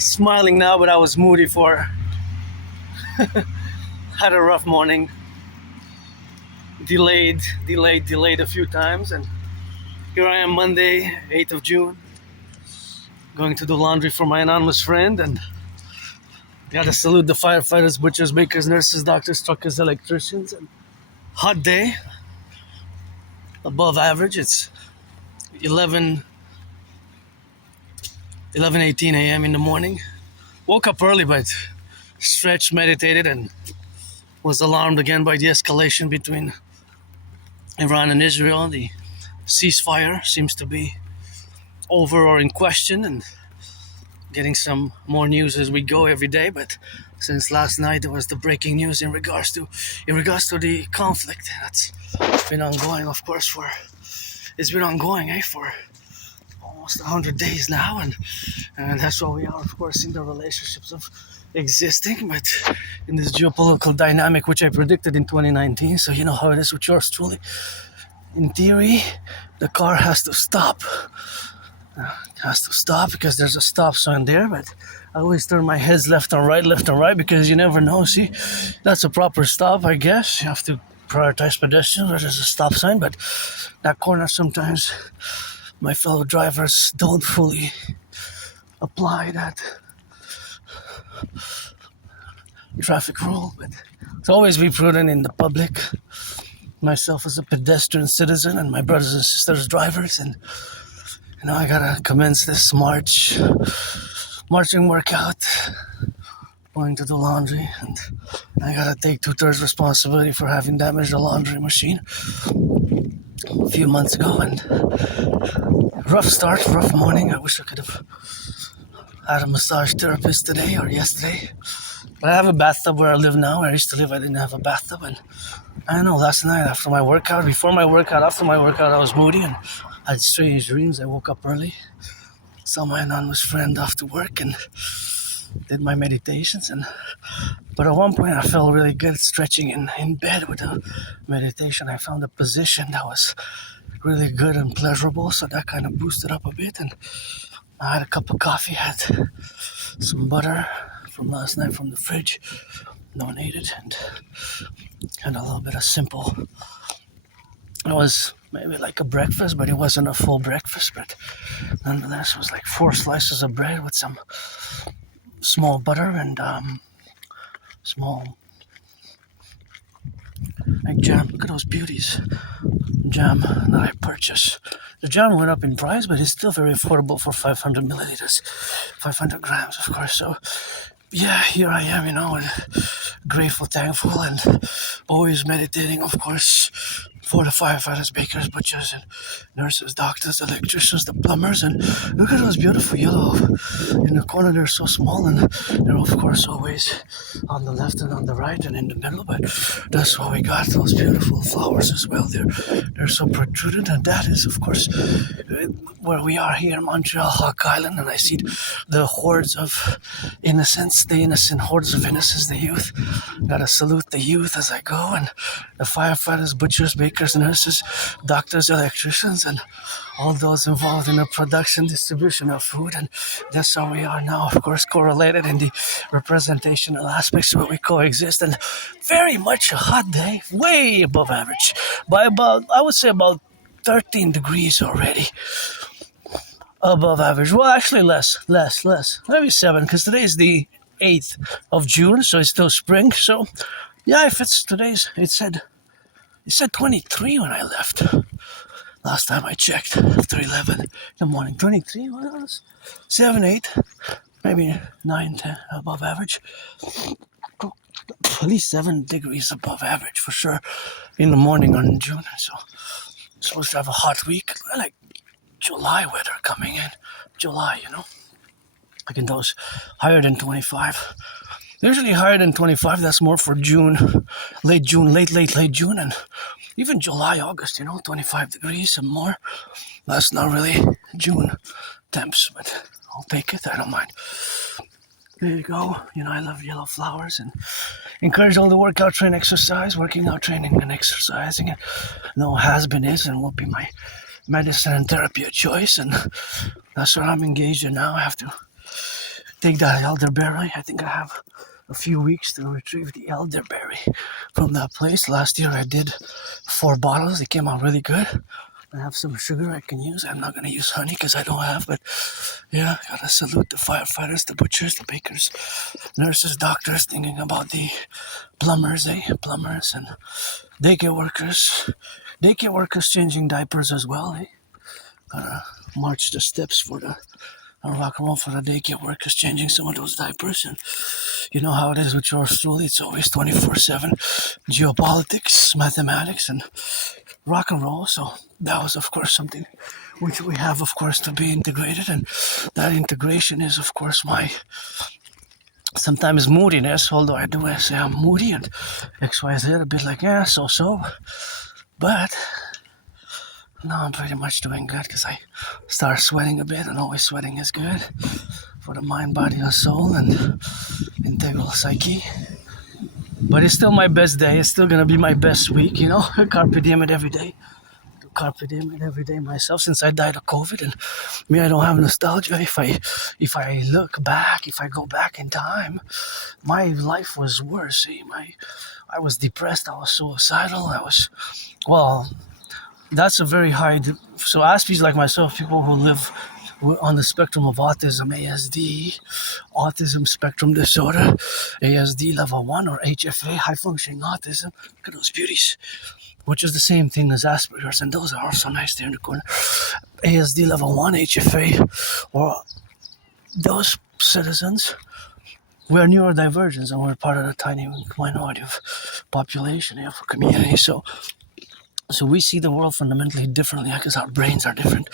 Smiling now, but I was moody for had a rough morning. Delayed a few times, and here I am Monday, 8th of June, going to do laundry for my anonymous friend, and gotta salute the firefighters, butchers, bakers, nurses, doctors, truckers, electricians. And hot day, above average. It's 11:18 a.m. in the morning. Woke up early, but stretched, meditated, and was alarmed again by the escalation between Iran and Israel. The ceasefire seems to be over or in question, and getting some more news as we go every day. But since last night, there was the breaking news in regards to the conflict that's been ongoing, of course, for almost 100 days now, and that's what we are, of course, in the relationships of existing, but in this geopolitical dynamic, which I predicted in 2019. So you know how it is with yours truly. In theory, the car has to stop. Because there's a stop sign there, but I always turn my heads left and right, because you never know. See, that's a proper stop, I guess. You have to prioritize pedestrians where there's a stop sign, but that corner sometimes my fellow drivers don't fully apply that traffic rule. But so always be prudent in the public. Myself as a pedestrian citizen, and my brothers and sisters drivers, and I gotta commence this marching workout, going to do laundry, and I gotta take 2/3 responsibility for having damaged the laundry machine a few months ago. And rough start, rough morning. I wish I could have had a massage therapist today or yesterday. But I have a bathtub where I live now. Where I used to live, I didn't have a bathtub. And I don't know, last night after my workout, after my workout, I was moody and had strange dreams. I woke up early, saw my anonymous friend off to work, and did my meditations. But at one point I felt really good stretching in bed with a meditation. I found a position that was really good and pleasurable, so that kind of boosted up a bit. And I had a cup of coffee, had some butter from last night from the fridge, donated, and had a little bit of simple. It was maybe like a breakfast, but it wasn't a full breakfast. But nonetheless, it was like 4 slices of bread with some small butter and small like jam. Look at those beauties. Jam that I purchased. The jam went up in price, but it's still very affordable for 500 milliliters, 500 grams, of course. So yeah, here I am, grateful, thankful, and always meditating, of course, for the firefighters, bakers, butchers, and nurses, doctors, electricians, the plumbers. And look at those beautiful yellow in the corner. They're so small, and they're, of course, always on the left and on the right and in the middle. But that's why we got those beautiful flowers as well. They're so protruded, and that is, of course, where we are here in Montreal, Hawk Island. And I see the hordes of innocence, the innocent hordes of innocence, the youth. Gotta salute the youth as I go, and the firefighters, butchers, bakers, nurses, doctors, electricians, and all those involved in the production, distribution of food. And that's how we are now, of course, correlated in the representational aspects where we coexist. And very much a hot day, way above average, by I would say about 13 degrees already. Above average. Well, actually less. Maybe 7, because today's the 8th of June, so it's still spring. So yeah, if it's today's, it said 23 when I left. Last time I checked, after 11 in the morning. 23, what else? 7, 8, maybe 9, 10 above average. At least 7 degrees above average for sure in the morning on June. So I'm supposed to have a hot week. I like July weather coming in. July, like in those higher than 25. Usually higher than 25, that's more for June, late June, late June, and even July, August, 25 degrees and more. That's not really June temps, but I'll take it, I don't mind. There you go. I love yellow flowers, and encourage all the workout, train, exercise, working out, training, and exercising. And no has-been, is, and will be my medicine and therapy of choice, and that's what I'm engaged in now. I have to take that elderberry. I think I have a few weeks to retrieve the elderberry from that place. Last year I did 4 bottles. They came out really good. I have some sugar I can use. I'm not going to use honey because I don't have, but yeah, gotta salute the firefighters, the butchers, the bakers, nurses, doctors, thinking about the plumbers, plumbers and daycare workers. Daycare workers changing diapers as well, Gotta march the steps for the Rock&Roll for the daycare workers changing some of those diapers. And you know how it is with yours truly. It's always 24/7 geopolitics, mathematics, and Rock&Roll. So that was, of course, something which we have, of course, to be integrated. And that integration is, of course, my sometimes moodiness. Although I do say I'm moody and XYZ, a bit like, yeah, so. But no, I'm pretty much doing good because I start sweating a bit, and always sweating is good for the mind, body, and soul, and integral psyche. But it's still my best day. It's still gonna be my best week, Carpe diem it every day. Carpe diem it every day myself since I died of COVID, and me, I don't have nostalgia. If I look back, if I go back in time, my life was worse. I was depressed. I was suicidal. That's a very high. So Aspies like myself, people who live on the spectrum of autism, ASD, autism spectrum disorder, ASD level 1 or HFA, high functioning autism. Look at those beauties, which is the same thing as Asperger's, and those are also nice there in the corner. ASD level 1, HFA, or those citizens, we're neurodivergents, and we're part of the tiny minority of population of a community. So we see the world fundamentally differently because our brains are different.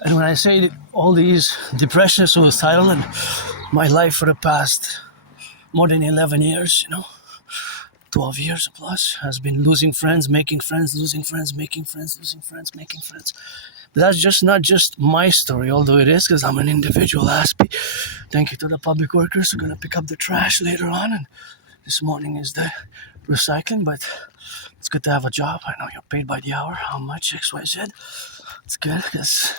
And when I say all these depression, suicidal, and my life for the past more than 11 years, 12 years plus, has been losing friends, making friends, losing friends, making friends, losing friends, making friends. But that's just not just my story, although it is, because I'm an individual Aspie. Thank you to the public workers who are going to pick up the trash later on. And this morning is the recycling, but it's good to have a job. I know you're paid by the hour, how much, XYZ. It's good because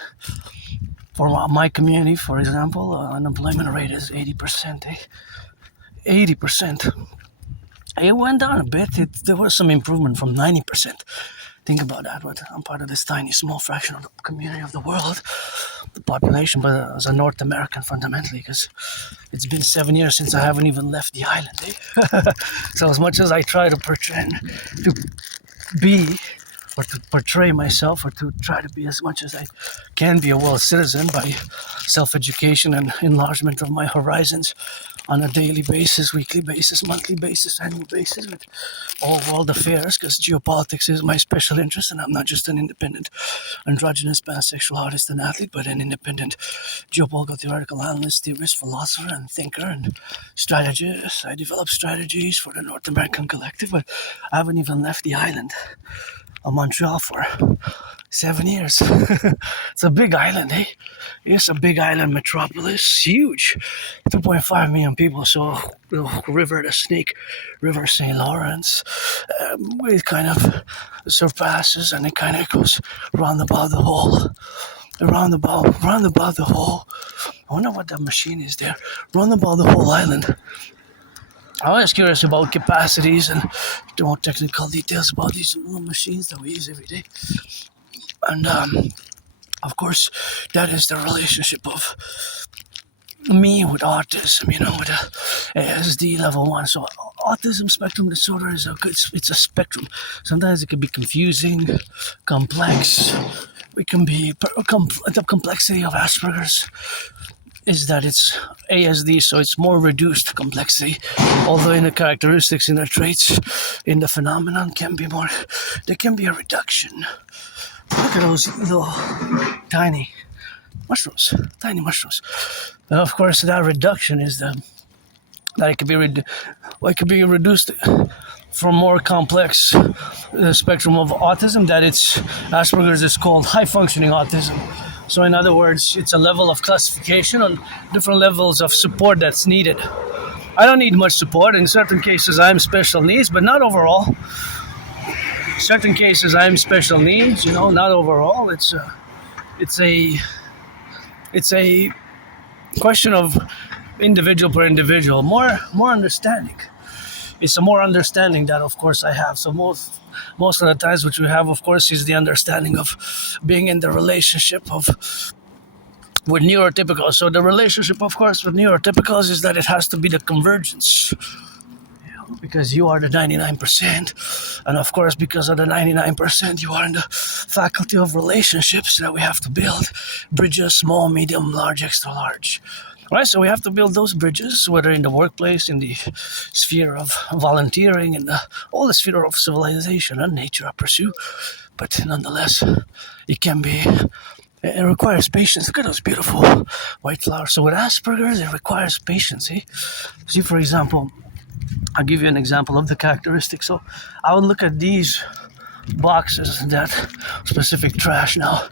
for my community, for example, unemployment rate is 80%. 80%. It went down a bit. There was some improvement from 90%. Think about that. But I'm part of this tiny, small fraction of the community of the world, the population, but as a North American fundamentally, because it's been 7 years since I haven't even left the island. So as much as I try to pretend to be or to portray myself or to try to be as much as I can be a world citizen by self-education and enlargement of my horizons on a daily basis, weekly basis, monthly basis, annual basis with all world affairs, because geopolitics is my special interest, and I'm not just an independent androgynous pansexual artist and athlete, but an independent geopolitical theoretical analyst, theorist, philosopher, and thinker, and strategist. I develop strategies for the North American Collectif, but I haven't even left the island of Montreal for 7 years. It's a big island, It's a big island metropolis, huge, 2.5 million people. So river, the Snake River, St. Lawrence, it kind of surpasses, and it kind of goes round about the whole. Round about the whole. I wonder what that machine is there. Round about the whole island. I was curious about capacities and more technical details about these little machines that we use every day. And of course, that is the relationship of me with autism, with a ASD level 1. So autism spectrum disorder is it's a spectrum. Sometimes it can be confusing, complex. It can be the complexity of Asperger's is that it's ASD, so it's more reduced complexity, although in the characteristics, in the traits, in the phenomenon there can be a reduction. Look at those little tiny mushrooms. And of course, that reduction is that it could be reduced from more complex spectrum of autism, that it's Asperger's is called high functioning autism. So in other words, it's a level of classification on different levels of support that's needed. I don't need much support. In certain cases, I'm special needs, but not overall. In certain cases, I'm special needs, not overall. It's a question of individual per individual, more understanding. It's a more understanding that, of course, I have. So most of the times, which we have, of course, is the understanding of being in the relationship of with neurotypicals. So the relationship, of course, with neurotypicals is that it has to be the convergence, because you are the 99%, and of course, because of the 99%, you are in the faculty of relationships that we have to build bridges, small, medium, large, extra large. Right, so we have to build those bridges, whether in the workplace, in the sphere of volunteering, in all the sphere of civilization and nature I pursue. But nonetheless, it can be, it requires patience. Look at those beautiful white flowers. So with Asperger's, it requires patience. Eh? See, for example, I'll give you an example of the characteristics. So I would look at these boxes, that specific trash now,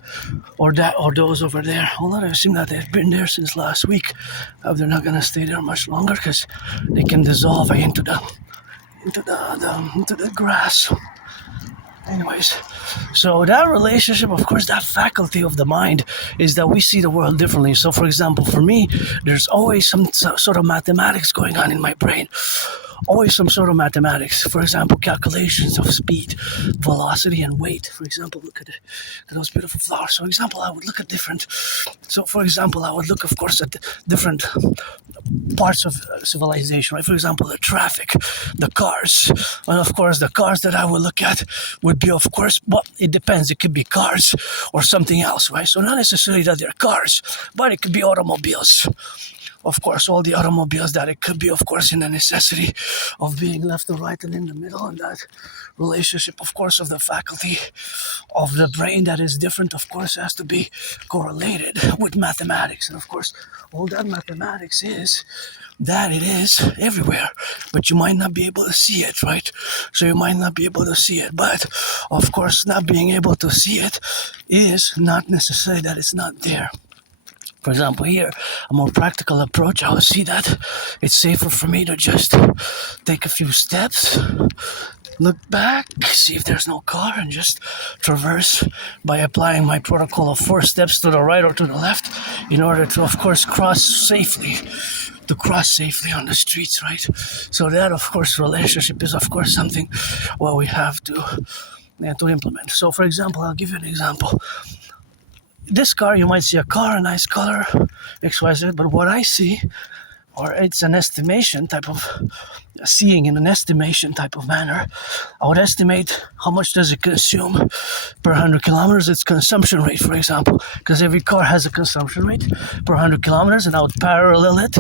or that, or those over there. Hold on, I assume that they've been there since last week. They're not gonna stay there much longer because they can dissolve into the grass. Anyways, so that relationship, of course, that faculty of the mind is that we see the world differently. So, for example, for me, there's always some sort of mathematics going on in my brain. Always some sort of mathematics. For example, calculations of speed, velocity, and weight. For example, look at those beautiful flowers. So, for example, I would look at different. So, for example, I would look, of course, at different parts of civilization. Right? For example, the traffic, the cars, and of course, the cars that I would look at would be, of course, well, it depends. It could be cars or something else, right? So, not necessarily that they're cars, but it could be automobiles. Of course, all the automobiles that it could be, of course, in the necessity of being left and right and in the middle, and that relationship, of course, of the faculty of the brain that is different, of course, has to be correlated with mathematics. And of course, all that mathematics is that it is everywhere, but you might not be able to see it, right? So you might not be able to see it, but of course, not being able to see it is not necessarily that it's not there. For example, here, a more practical approach, I would see that it's safer for me to just take a few steps, look back, see if there's no car, and just traverse by applying my protocol of 4 steps to the right or to the left in order to, of course, cross safely on the streets, right? So that, of course, relationship is, of course, something what we have to implement. So, for example, I'll give you an example. This car, you might see a car, a nice color, XYZ, but what I see, or it's an estimation type of, seeing in an estimation type of manner, I would estimate how much does it consume per 100 kilometers, its consumption rate, for example, because every car has a consumption rate per 100 kilometers, and I would parallel it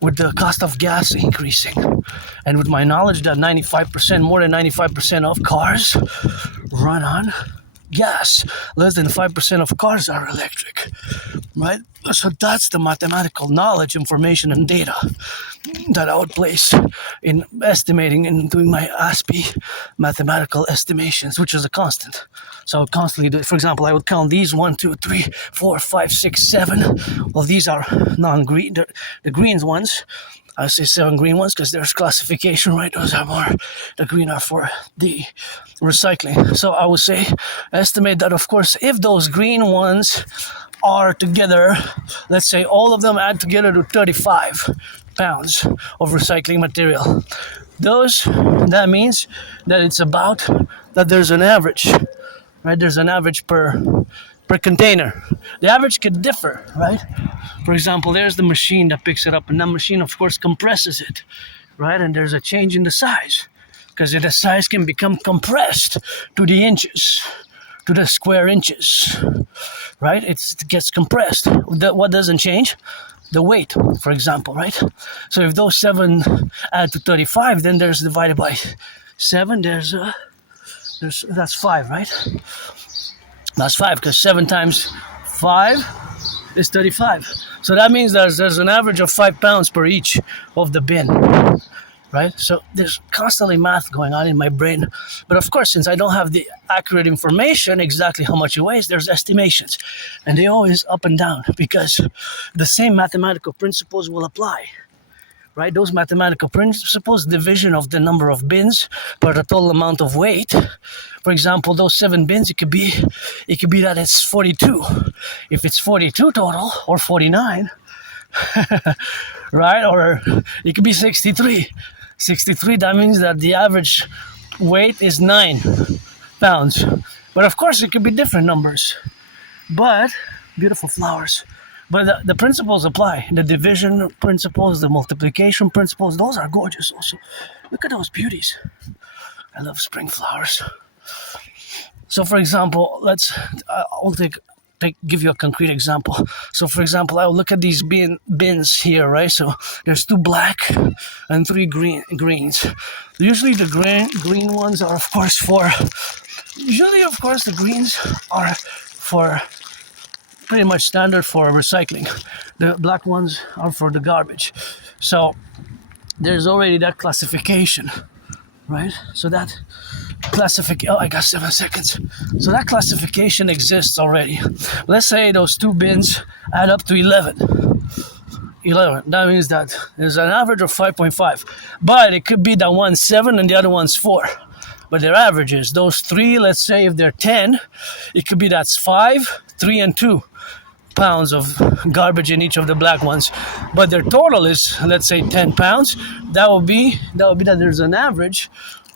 with the cost of gas increasing. And with my knowledge that 95%, more than 95% of cars run on gas, less than 5% of cars are electric, right? So that's the mathematical knowledge, information, and data that I would place in estimating and doing my Aspie mathematical estimations, which is a constant. So I would constantly do it. For example, I would count these 1, 2, 3, 4, 5, 6, 7. Well, these are non-green, the green ones. I say 7 green ones because there's classification, right? Those are more, the green are for the recycling. So I would say, estimate that, of course, if those green ones are together, let's say all of them add together to 35 pounds of recycling material. That means that it's about, that there's an average, right? There's an average per container. The average could differ, right? For example, there's the machine that picks it up, and that machine, of course, compresses it, right? And there's a change in the size, because the size can become compressed to the inches, to the square inches, right? It gets compressed. What doesn't change? The weight, for example, right? So if those 7 add to 35, then there's divided by 7, that's 5, right? That's 5, because 7 times 5 is 35. So that means there's an average of 5 pounds per each of the bin, right? So there's constantly math going on in my brain. But of course, since I don't have the accurate information, exactly how much it weighs, there's estimations. And they always up and down, because the same mathematical principles will apply. Right, those mathematical principles, division of the number of bins per the total amount of weight. For example, those 7 bins, it could be that it's 42. If it's 42 total, or 49, right? Or it could be 63. 63, that means that the average weight is 9 pounds. But of course, it could be different numbers. But beautiful flowers. But the principles apply. The division principles, the multiplication principles, those are gorgeous also. Look at those beauties. I love spring flowers. So for example, I'll give you a concrete example. So for example, I'll look at these bins here, right? So there's 2 black and 3 greens. Usually the green ones are of course the greens are for pretty much standard for recycling. The black ones are for the garbage. So there's already that classification, right? So that classification, I got 7 seconds. So that classification exists already. Let's say those 2 bins add up to 11. That means that there's an average of 5.5. But it could be that one's 7 and the other one's 4. But their averages, those 3, let's say if they're 10, it could be that's 5, 3, and 2 pounds of garbage in each of the black ones. But their total is, let's say, 10 pounds. That would be that there's an average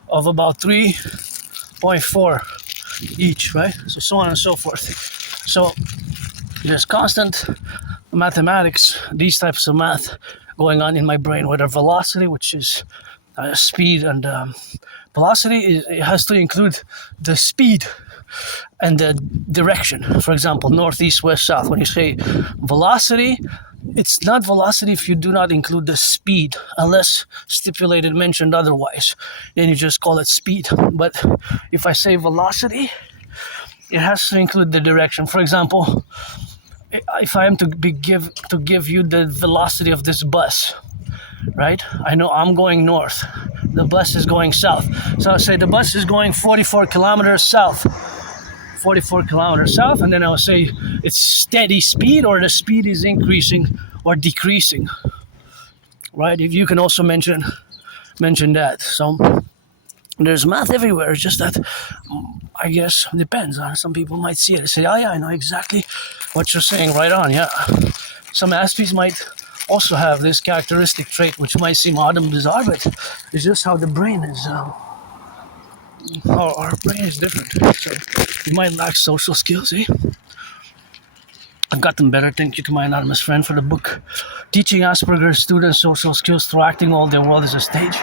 of about 3.4 each, right? So on and so forth. So there's constant mathematics, these types of math going on in my brain, whether velocity, which is speed, and velocity, it has to include the speed and the direction. For example, north, east, west, south. When you say velocity, it's not velocity if you do not include the speed, unless stipulated, mentioned otherwise. Then you just call it speed. But if I say velocity, it has to include the direction. For example, if I am to give you the velocity of this bus, right? I know I'm going north. The bus is going south. So I'll say the bus is going 44 kilometers south. 44 kilometers south, and then I'll say it's steady speed, or the speed is increasing or decreasing, right? If you can also mention that. So there's math everywhere. It's just that I guess it depends. Some people might see it and say, oh yeah, I know exactly what you're saying, right on, yeah. Some Aspies might also have this characteristic trait, which might seem odd and bizarre, but it's just how the brain is. Our brain is different, so you might lack social skills, eh? I've gotten better. Thank you to my anonymous friend for the book, Teaching Asperger's Students Social Skills Through Acting All Their World as a Stage.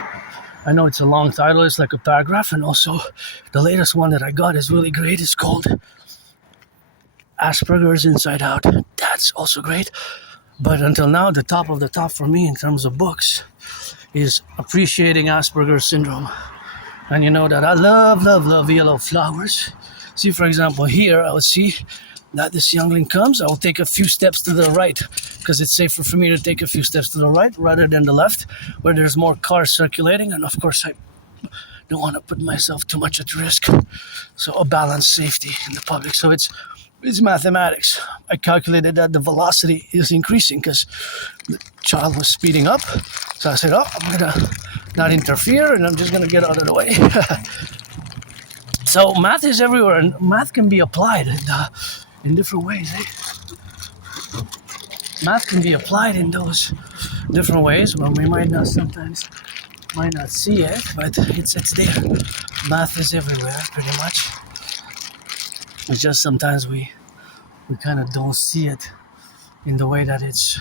I know it's a long title, it's like a paragraph, and also the latest one that I got is really great. It's called Asperger's Inside Out. That's also great. But until now, the top of the top for me in terms of books is Appreciating Asperger's Syndrome. And you know that I love yellow flowers. See, for example, here I will see that this youngling comes. I will take a few steps to the right, because it's safer for me to take a few steps to the right rather than the left, where there's more cars circulating. And of course, I don't want to put myself too much at risk. So a balanced safety in the public. So it's mathematics. I calculated that the velocity is increasing because the child was speeding up. So I said, I'm going to not interfere, and I'm just going to get out of the way. So math is everywhere, and math can be applied in different ways. Eh? Math can be applied in those different ways. Well, we might not see it, but it's there. Math is everywhere, pretty much. It's just sometimes we kind of don't see it in the way that it's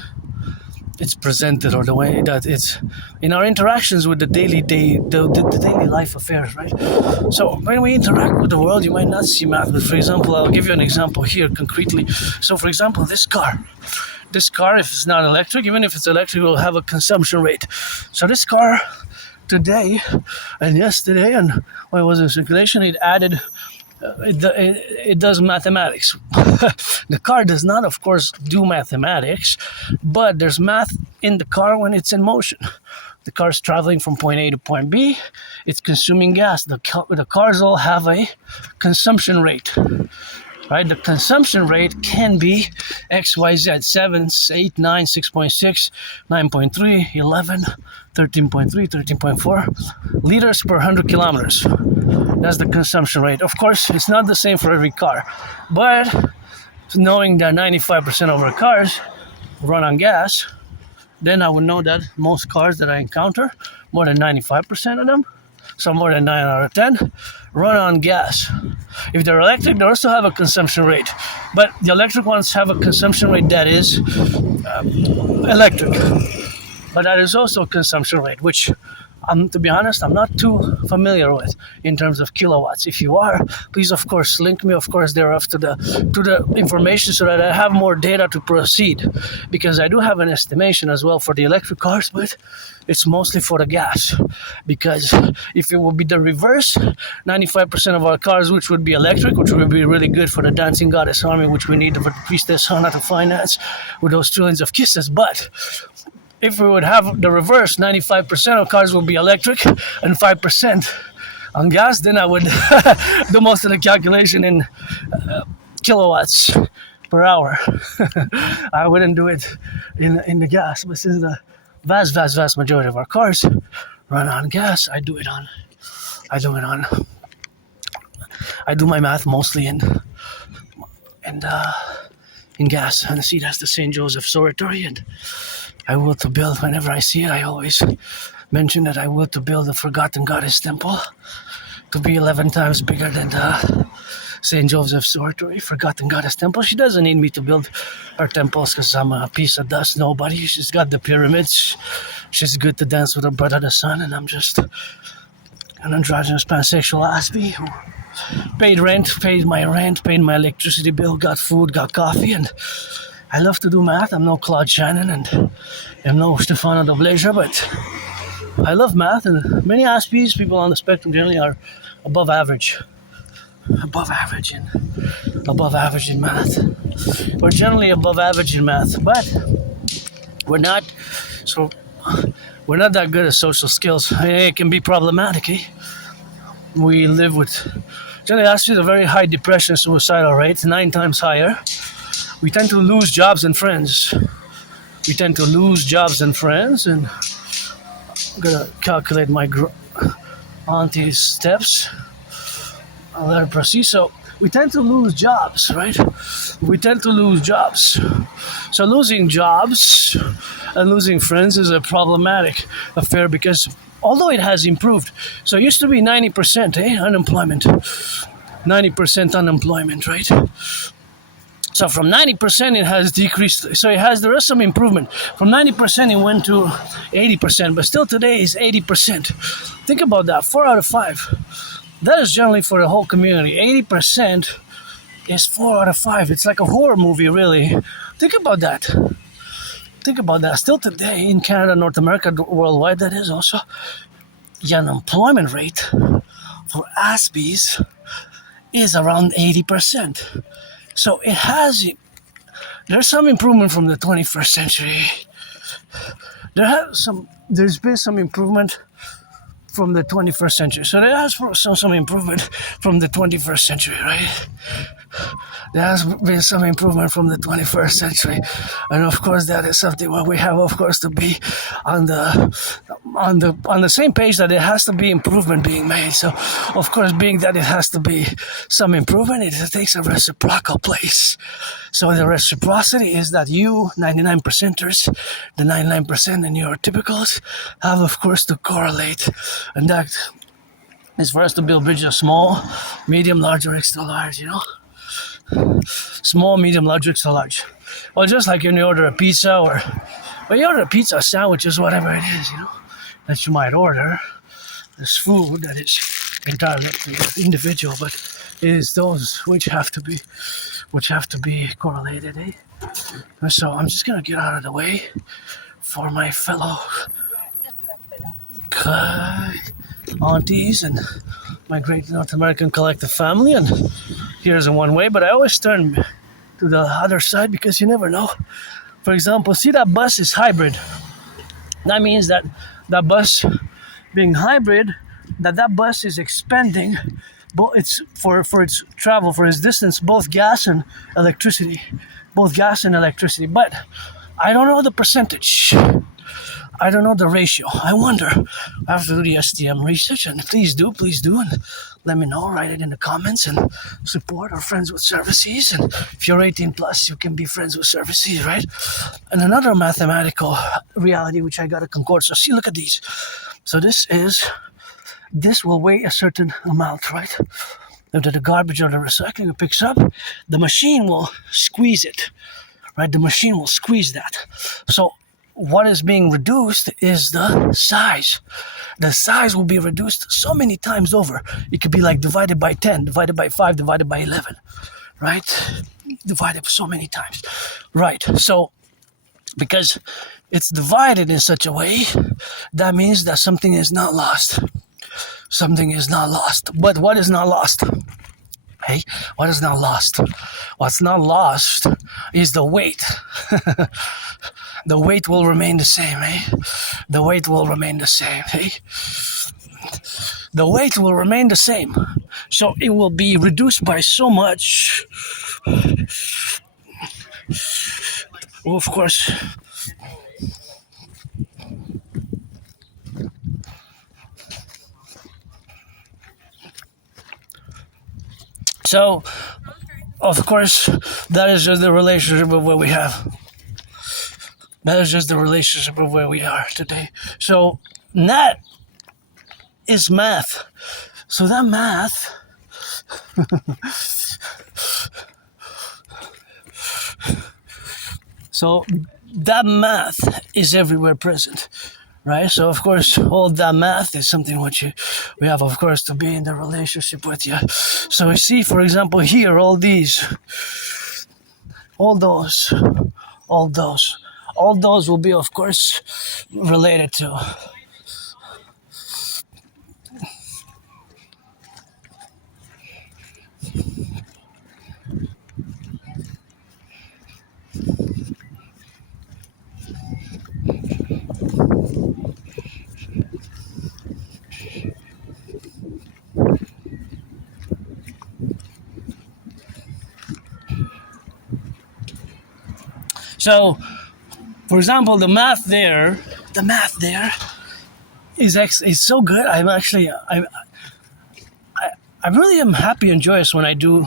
presented, or the way that it's in our interactions with the daily life affairs, right? So when we interact with the world, you might not see math. But for example, I'll give you an example here concretely. So for example, this car, if it's not electric, even if it's electric, will have a consumption rate. So this car today and yesterday, and when it was in circulation, it added. It does mathematics. The car does not, of course, do mathematics, but there's math in the car when it's in motion. The car's traveling from point A to point B. It's consuming gas. The cars all have a consumption rate, right? The consumption rate can be X, Y, Z, 7, 8, 9, 6.6, 9.3, 11, 13.3, 13.4 liters per 100 kilometers. That's the consumption rate. Of course, it's not the same for every car, but knowing that 95% of our cars run on gas, then I would know that most cars that I encounter, more than 95% of them, so more than 9 out of 10, run on gas. If they're electric, they also have a consumption rate. But the electric ones have a consumption rate that is electric. But that is also consumption rate, which, to be honest, I'm not too familiar with in terms of kilowatts. If you are, please, of course, link me, of course, thereof to the information so that I have more data to proceed. Because I do have an estimation as well for the electric cars, but it's mostly for the gas. Because if it would be the reverse, 95% of our cars, which would be electric, which would be really good for the dancing goddess army, which we need for the priestess Hana to finance with those trillions of kisses. But if we would have the reverse, 95% of cars will be electric and 5% on gas, then I would do most of the calculation in kilowatts per hour. I wouldn't do it in the gas, but since the vast majority of our cars run on gas, I do my math mostly in gas. And see, that's the St. Joseph's Oratory, and I will to build, whenever I see it, I always mention that I will to build a forgotten goddess temple to be 11 times bigger than the St. Joseph's Oratory, forgotten goddess temple. She doesn't need me to build her temples because I'm a piece of dust nobody. She's got the pyramids. She's good to dance with her brother the sun, and I'm just an androgynous pansexual Aspie who paid my rent, paid my electricity bill, got food, got coffee, and I love to do math. I'm no Claude Shannon and I'm no Stefano Dobleja, but I love math, and many Aspies, people on the spectrum generally, are above average in math. We're generally above average in math, but we're not that good at social skills. It can be problematic. We live with generally Aspies a very high depression suicidal rate, 9 times higher. We tend to lose jobs and friends. And I'm gonna calculate my auntie's steps. I'll let her proceed. So we tend to lose jobs, right? So losing jobs and losing friends is a problematic affair because although it has improved, so it used to be 90% unemployment. 90% unemployment, right? So from 90% it has decreased. So there is some improvement. From 90% it went to 80%, but still today is 80%. Think about that, 4 out of 5. That is generally for the whole community. 80% is 4 out of 5. It's like a horror movie, really. Think about that. Still today in Canada, North America, worldwide, that is also, the unemployment rate for Aspies is around 80%. So there's some improvement from the 21st century. There's been some improvement from the 21st century. So there has some improvement from the 21st century, right? There has been some improvement from the 21st century, and of course that is something where we have, of course, to be on the same page that it has to be improvement being made. So, of course, being that it has to be some improvement, it takes a reciprocal place. So the reciprocity is that you, 99%ers, the 99% and your typicals, have, of course, to correlate, and that is for us to build bridges of small, medium, large, or extra large, Small, medium, large, extra large. Well, just like when you order a pizza you order a pizza, sandwiches, whatever it is, that you might order. There's food that is entirely up to the individual, but it is those which have to be correlated, So I'm just gonna get out of the way for my fellow aunties and my great North American collective family, and here's in one way, but I always turn to the other side because you never know. For example, see that bus is hybrid. That means that bus being hybrid, that bus is expending, it's for its travel, for its distance, both gas and electricity. But I don't know the percentage. I don't know the ratio. I wonder. I have to do the STM research, and please do, and let me know. Write it in the comments and support our friends with services. And if you're 18 plus, you can be friends with services, right? And another mathematical reality which I got to concord. So see, look at these. So this will weigh a certain amount, right? If the garbage or the recycling picks up, the machine will squeeze it, right? The machine will squeeze that. So what is being reduced is the size. The size will be reduced so many times over. It could be like divided by 10, divided by 5, divided by 11, right? Divided so many times, right? So because it's divided in such a way, that means that something is not lost. Something is not lost. But what is not lost? Hey, what is not lost? What's not lost is the weight. The weight will remain the same, eh? The weight will remain the same, eh? The weight will remain the same. So it will be reduced by so much. Well, of course. So, of course, that is just the relationship of what we have. That is just the relationship of where we are today. So that is math. So that math so that math is everywhere present. Right? So of course all that math is something which we have of course to be in the relationship with you. So we see for example here all these, all those will be of course related to so for example the math there is so good. I really am happy and joyous when I do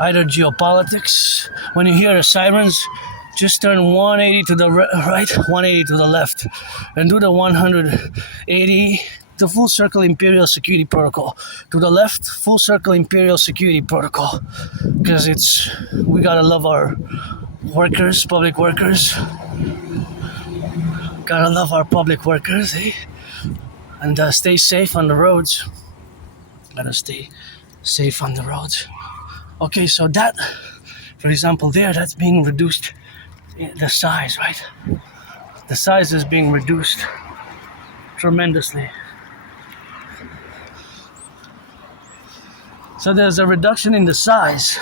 either geopolitics. When you hear the sirens, just turn 180 to the right, 180 to the left, and do the 180 to full circle Imperial Security Protocol. To the left, full circle Imperial Security Protocol. Because we gotta love our workers, public workers. Gotta love our public workers, eh? And stay safe on the roads. Gotta stay safe on the roads. Okay, so that, for example, that's being reduced. The size, right? The size is being reduced tremendously. So there's a reduction in the size.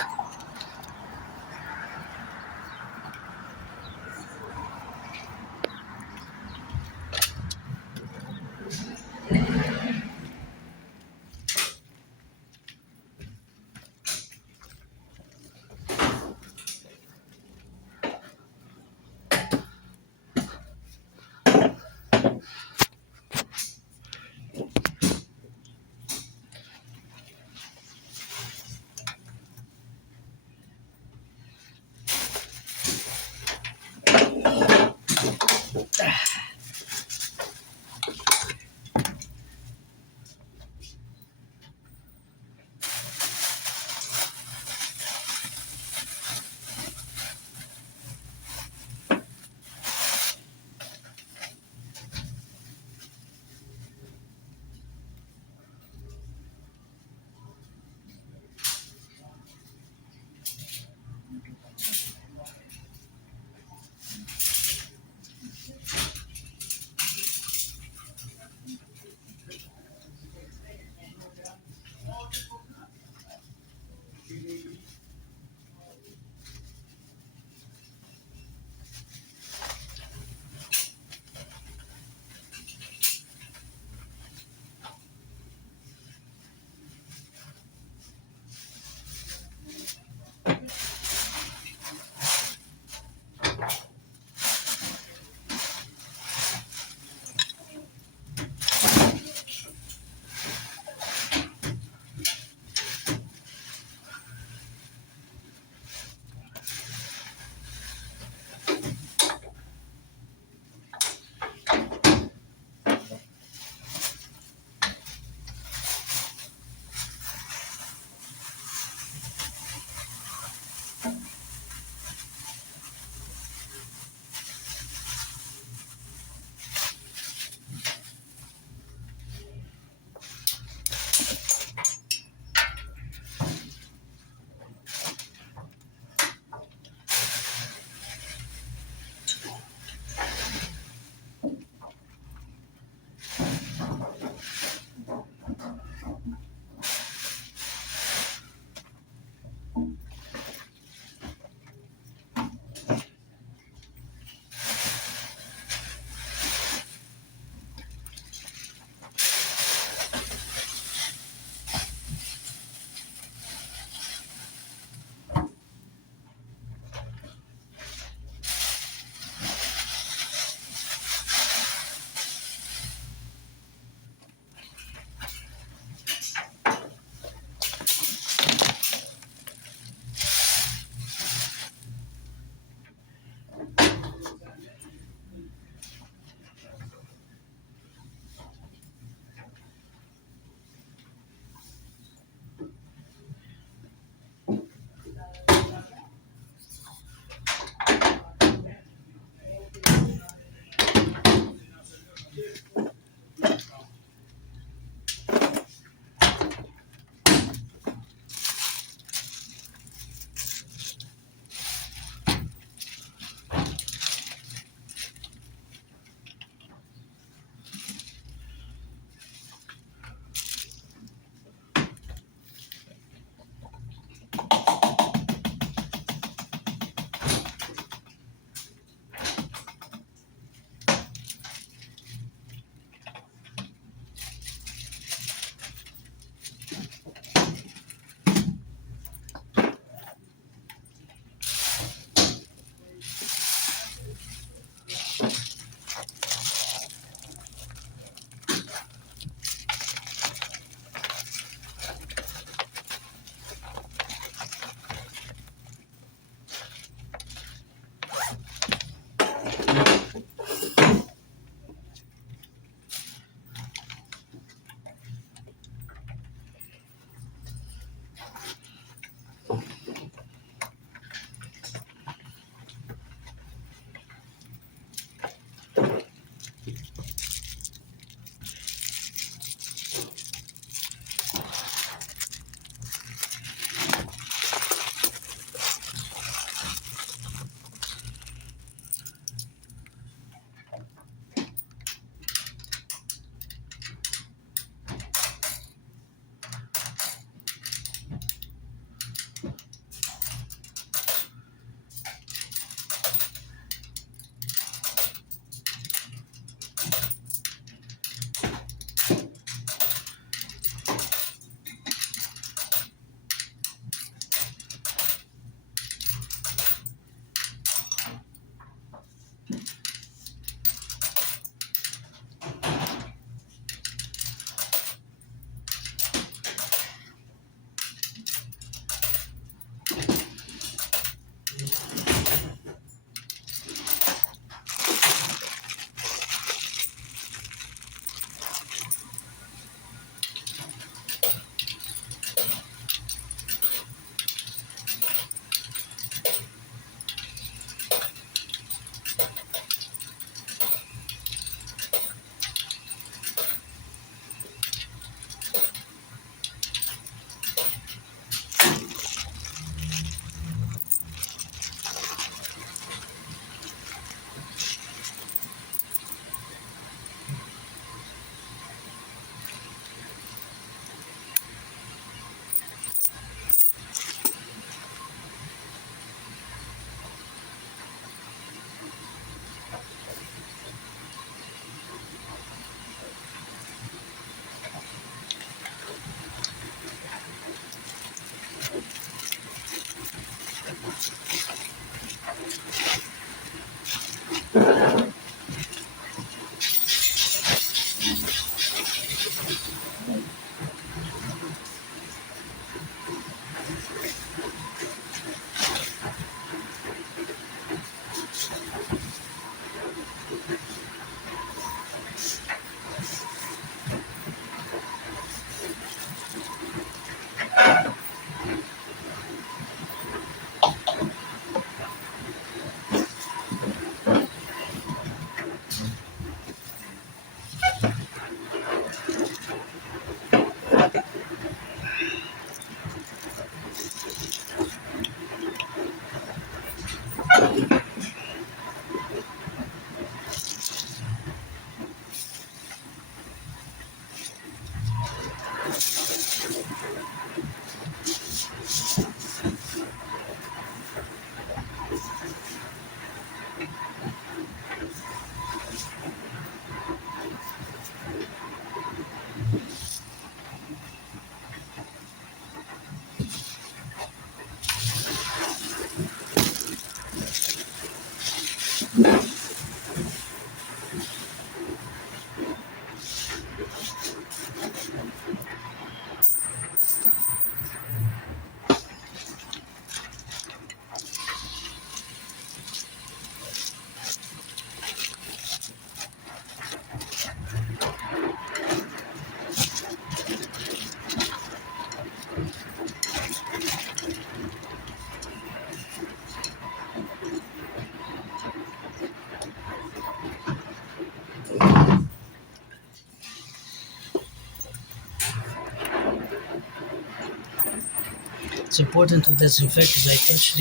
It's important to disinfect because I touch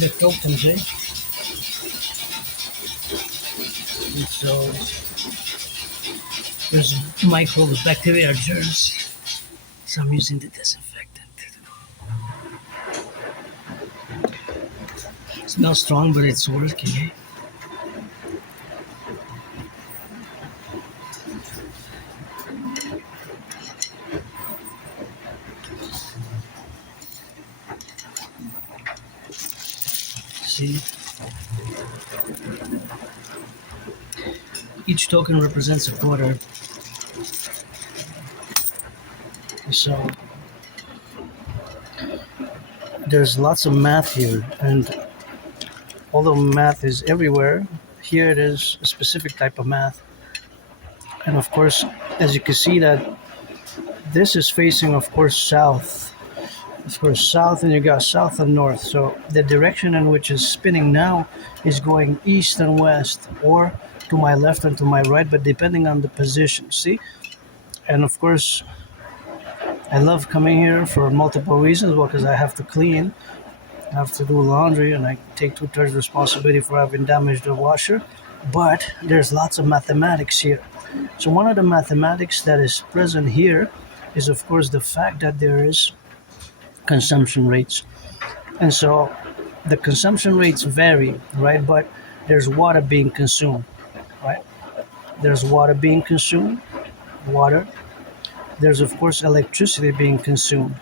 the tokens, eh? And so there's microbes, bacteria, germs. So I'm using the disinfectant. It smells strong, but it's working, eh? See? Each token represents a quarter. So there's lots of math here, and although math is everywhere, here it is a specific type of math. And of course, as you can see that this is facing, of course, south. Of course, south, and you got south and north. So the direction in which it's spinning now is going east and west, or to my left and to my right, but depending on the position. See? And of course, I love coming here for multiple reasons. Well, because I have to clean, I have to do laundry, and I take 2/3 responsibility for having damaged the washer. But there's lots of mathematics here. So one of the mathematics that is present here is, of course, the fact that there is consumption rates. And so the consumption rates vary, right? But there's water being consumed, right? There's water being consumed, water. There's, of course, electricity being consumed.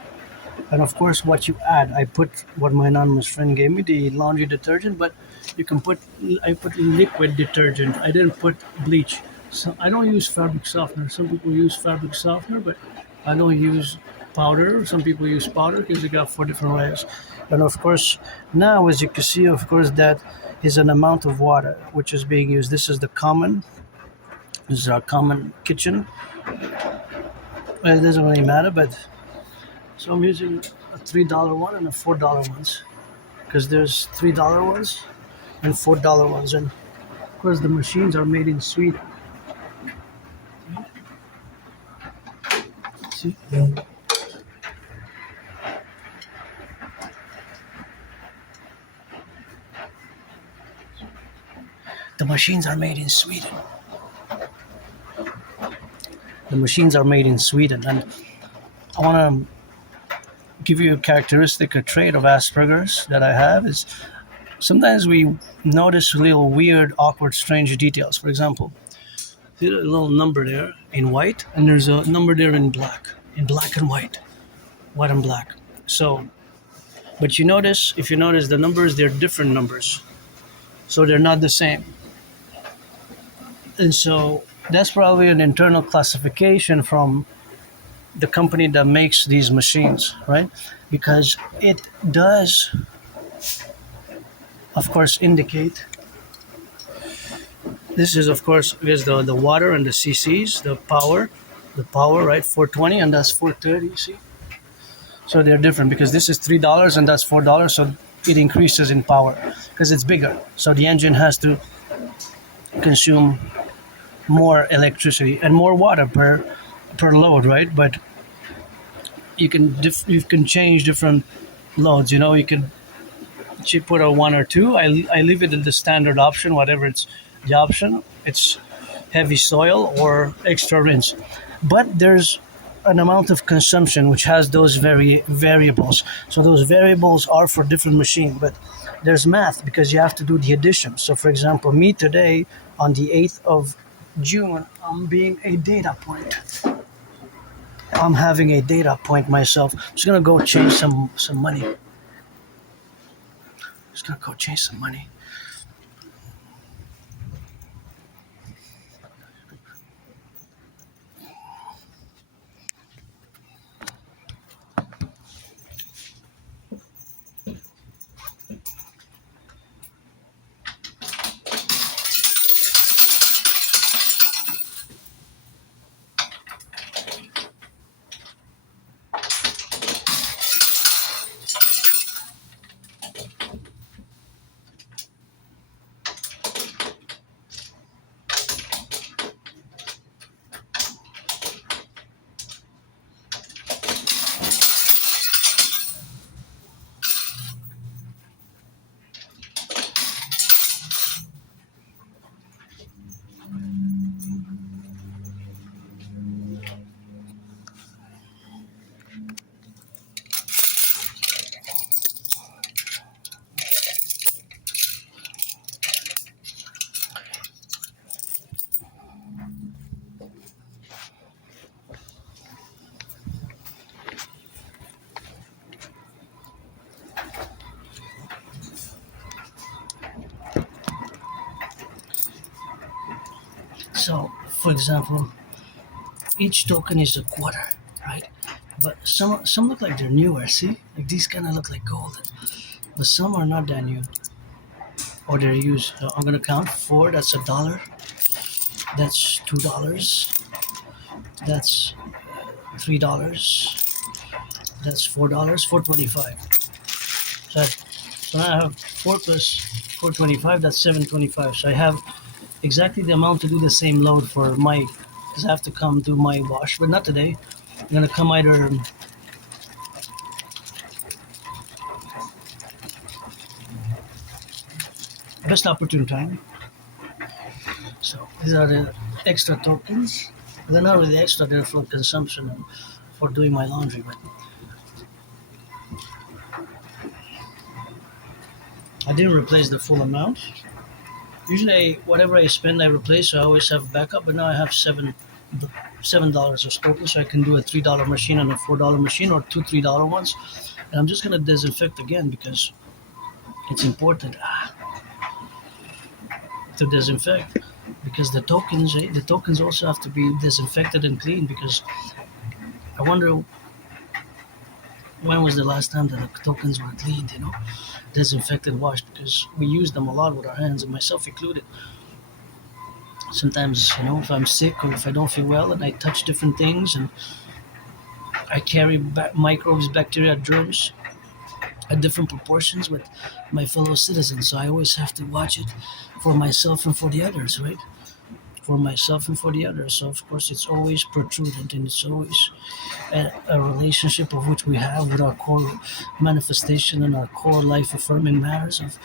And of course, what you add, I put what my anonymous friend gave me, the laundry detergent, but you can put, I put liquid detergent. I didn't put bleach. So I don't use fabric softener. Some people use fabric softener, but I don't use powder. Some people use powder because they got 4 different ways. And of course, now as you can see, of course, that is an amount of water which is being used. This is the common. This is our common kitchen. Well, it doesn't really matter, but so I'm using a $3 one and a $4 ones because there's $3 ones and $4 ones, and of course the machines are made in Sweden. See? The machines are made in Sweden. The machines are made in Sweden, and I want to give you a characteristic, a trait of Asperger's that I have is sometimes we notice little weird, awkward, strange details. For example, there's a little number there in white, and there's a number there in black and white and black. So, but you notice, if you notice the numbers, they're different numbers. So they're not the same. And so that's probably an internal classification from the company that makes these machines, right? Because it does, of course, indicate. This is, of course, is the water and the cc's, the power, right? 420 and that's 430. See, so they're different because this is $3 and that's $4, so it increases in power because it's bigger. So the engine has to consume more electricity and more water per load, right? But you can change different loads. You know, you can put a 1 or 2. I leave it in the standard option, whatever it's the option. It's heavy soil or extra rinse. But there's an amount of consumption which has those variables. So those variables are for different machines. But there's math because you have to do the addition. So for example, me today on the 8th of June, I'm being a data point. I'm having a data point myself. I'm just gonna go change some money. Just gonna go change some money. So, for example, each token is a quarter, right? But some look like they're newer. See, like these kind of look like gold, but some are not that new or they're used. So I'm gonna count four. That's $1. That's $2. That's $3. That's $4. 4.25. So now I have 4 plus 4.25. That's 7.25. So I have exactly the amount to do the same load for my, because I have to come do my wash, but not today. I'm gonna come either best opportune time. So these are the extra tokens. They're not really extra, they're for consumption and for doing my laundry. But I didn't replace the full amount. Usually, whatever I spend, I replace. So I always have backup. But now I have $7 of total, so I can do a $3 machine and a $4 machine, or two $3 ones. And I'm just gonna disinfect again because it's important to disinfect because the tokens also have to be disinfected and cleaned because I wonder when was the last time that the tokens were cleaned, disinfected, washed, because we use them a lot with our hands, and myself included. Sometimes, if I'm sick or if I don't feel well and I touch different things and I carry microbes, bacteria, germs at different proportions with my fellow citizens. So I always have to watch it for myself and for the others, right? For myself and for the others. So of course it's always protrudent and it's always a relationship of which we have with our core manifestation and our core life affirming matters of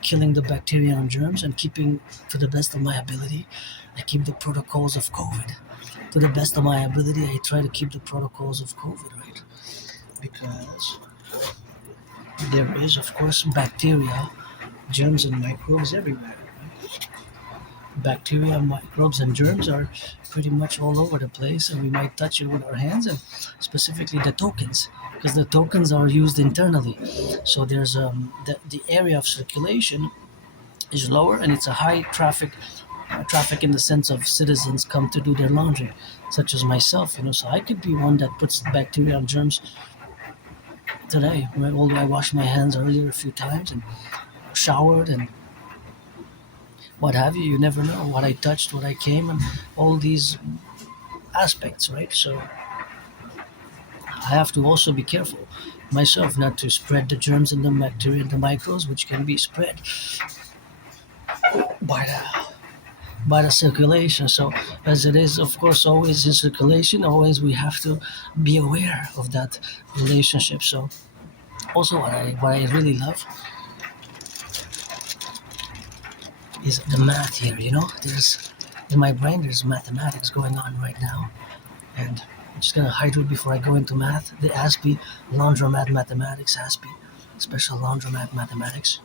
killing the bacteria and germs and keeping, to the best of my ability, I keep the protocols of COVID. To the best of my ability, I try to keep the protocols of COVID, right? Because there is, of course, bacteria, germs, and microbes everywhere. Bacteria, microbes, and germs are pretty much all over the place, and we might touch it with our hands, and specifically the tokens, because the tokens are used internally. So there's the area of circulation is lower, and it's a high traffic in the sense of citizens come to do their laundry, such as myself. So I could be one that puts bacteria and germs today. Right? Although I washed my hands earlier a few times and showered and what have you. You never know what I touched, what I came, and all these aspects, right? So I have to also be careful myself not to spread the germs and the bacteria and the microbes, which can be spread by the circulation. So as it is, of course, always in circulation, always we have to be aware of that relationship. So also what I really love is the math here. There's in my brain there's mathematics going on right now, and I'm just gonna hydrate before I go into math. The Aspie laundromat mathematics, Aspie special laundromat mathematics.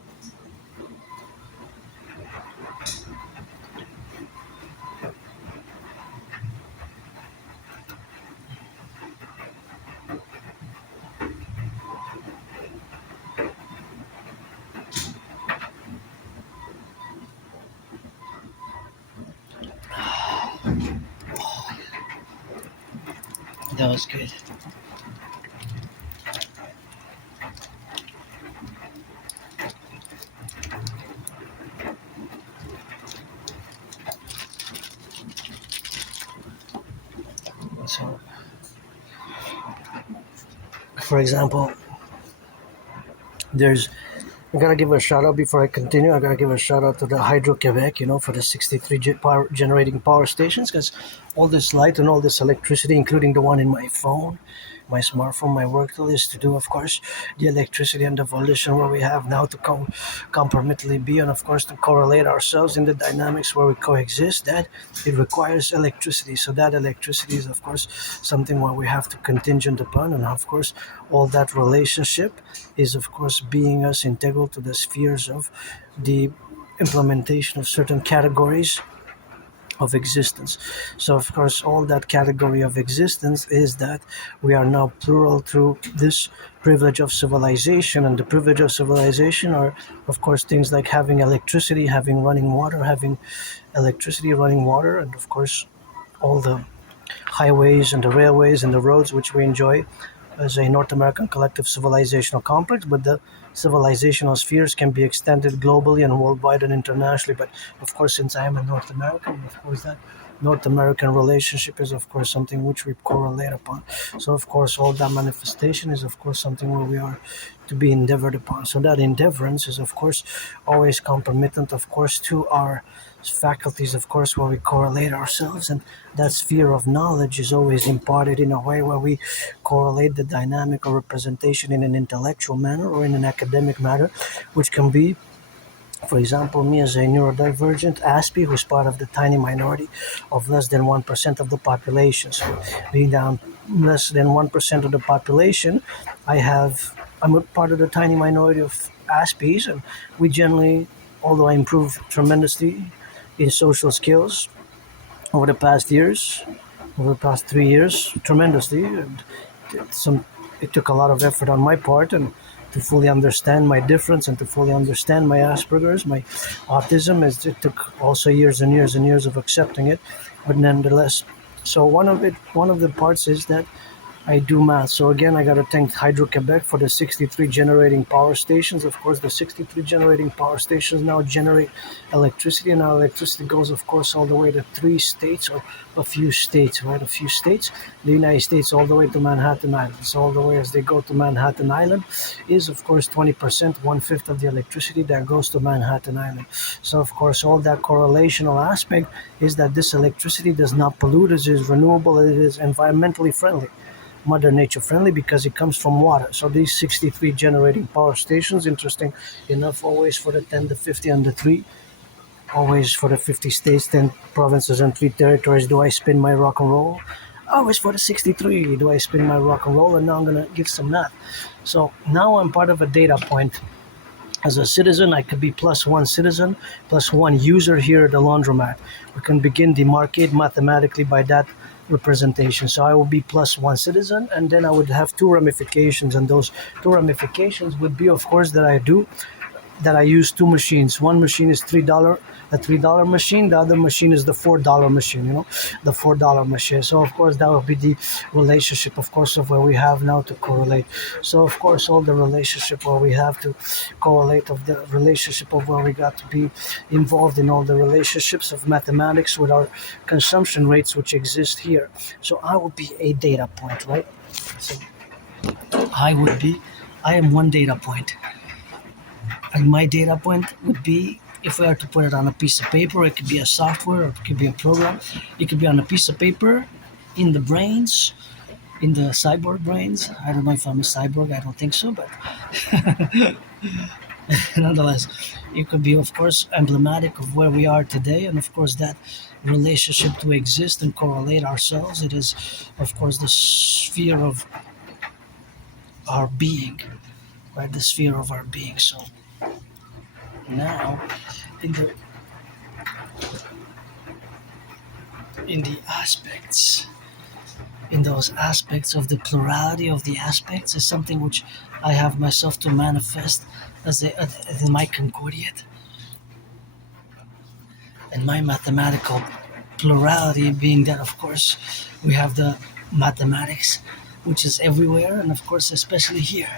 That was good. So, for example, I gotta give a shout out before I continue. I gotta give a shout out to the Hydro-Quebec, for the 63 generating power stations, because all this light and all this electricity, including the one in my phone, my smartphone, my work tool, is to do, of course, the electricity and the volition where we have now to compromittally be, and of course to correlate ourselves in the dynamics where we coexist. That it requires electricity. So that electricity is, of course, something where we have to contingent upon, and of course, all that relationship is, of course, being us integral to the spheres of the implementation of certain categories of existence. So of course all that category of existence is that we are now plural through this privilege of civilization, and the privilege of civilization are of course things like having electricity, having running water, having electricity, running water, and of course all the highways and the railways and the roads which we enjoy as a North American collective civilizational complex, but the civilizational spheres can be extended globally and worldwide and internationally. But of course, since I am a North American, of course that North American relationship is of course something which we correlate upon. So of course all that manifestation is of course something where we are to be endeavored upon. So that endeavorance is of course always concomitant of course to our faculties, of course, where we correlate ourselves, and that sphere of knowledge is always imparted in a way where we correlate the dynamic or representation in an intellectual manner or in an academic manner, which can be, for example, me as a neurodivergent Aspie, who's part of the tiny minority of less than 1% of the population. So being down less than 1% of the population, I'm a part of the tiny minority of Aspies, and we generally, although I improved tremendously in social skills over the past years, over the past 3 years, tremendously. And some, it took a lot of effort on my part and to fully understand my difference and to fully understand my Asperger's, my autism. It took also years and years and years of accepting it, but nonetheless. So one of the parts is that I do math. So again, I got to thank Hydro-Quebec for the 63 generating power stations. Of course, the 63 generating power stations now generate electricity, and our electricity goes, of course, all the way to 3 states or a few states, right? A few states. The United States all the way to Manhattan Island. So all the way as they go to Manhattan Island is, of course, 20%, 1/5 of the electricity that goes to Manhattan Island. So, of course, all that correlational aspect is that this electricity does not pollute, it is renewable, it is environmentally friendly. Mother Nature friendly because it comes from water. So these 63 generating power stations, interesting enough, always for the 10, the 50, and the 3, always for the 50 states, 10 provinces, and 3 territories. Do I spin my rock and roll? Always for the 63. Do I spin my rock and roll? And now I'm going to give some math. So now I'm part of a data point. As a citizen, I could be +1 citizen, +1 user here at the laundromat. We can begin demarcate mathematically by that representation. So I will be +1 citizen, and then I would have 2 ramifications, and those 2 ramifications would be, of course, that I use 2 machines. One machine is a $3 machine. The other machine is the $4 machine. The $4 machine. So of course that would be the relationship, of course, of where we have now to correlate. So of course all the relationship where we have to correlate of the relationship of where we got to be involved in all the relationships of mathematics with our consumption rates which exist here. So I would be a data point, right? So I am one data point. And my data point would be, if we are to put it on a piece of paper, it could be a software or it could be a program. It could be on a piece of paper, in the brains, in the cyborg brains. I don't know if I'm a cyborg, I don't think so, but nonetheless, it could be, of course, emblematic of where we are today, and of course that relationship to exist and correlate ourselves. It is, of course, the sphere of our being, right? The sphere of our being. So now in the aspects, in those aspects of the plurality of the aspects, is something which I have myself to manifest as my concordiate and my mathematical plurality, being that of course we have the mathematics which is everywhere, and of course especially here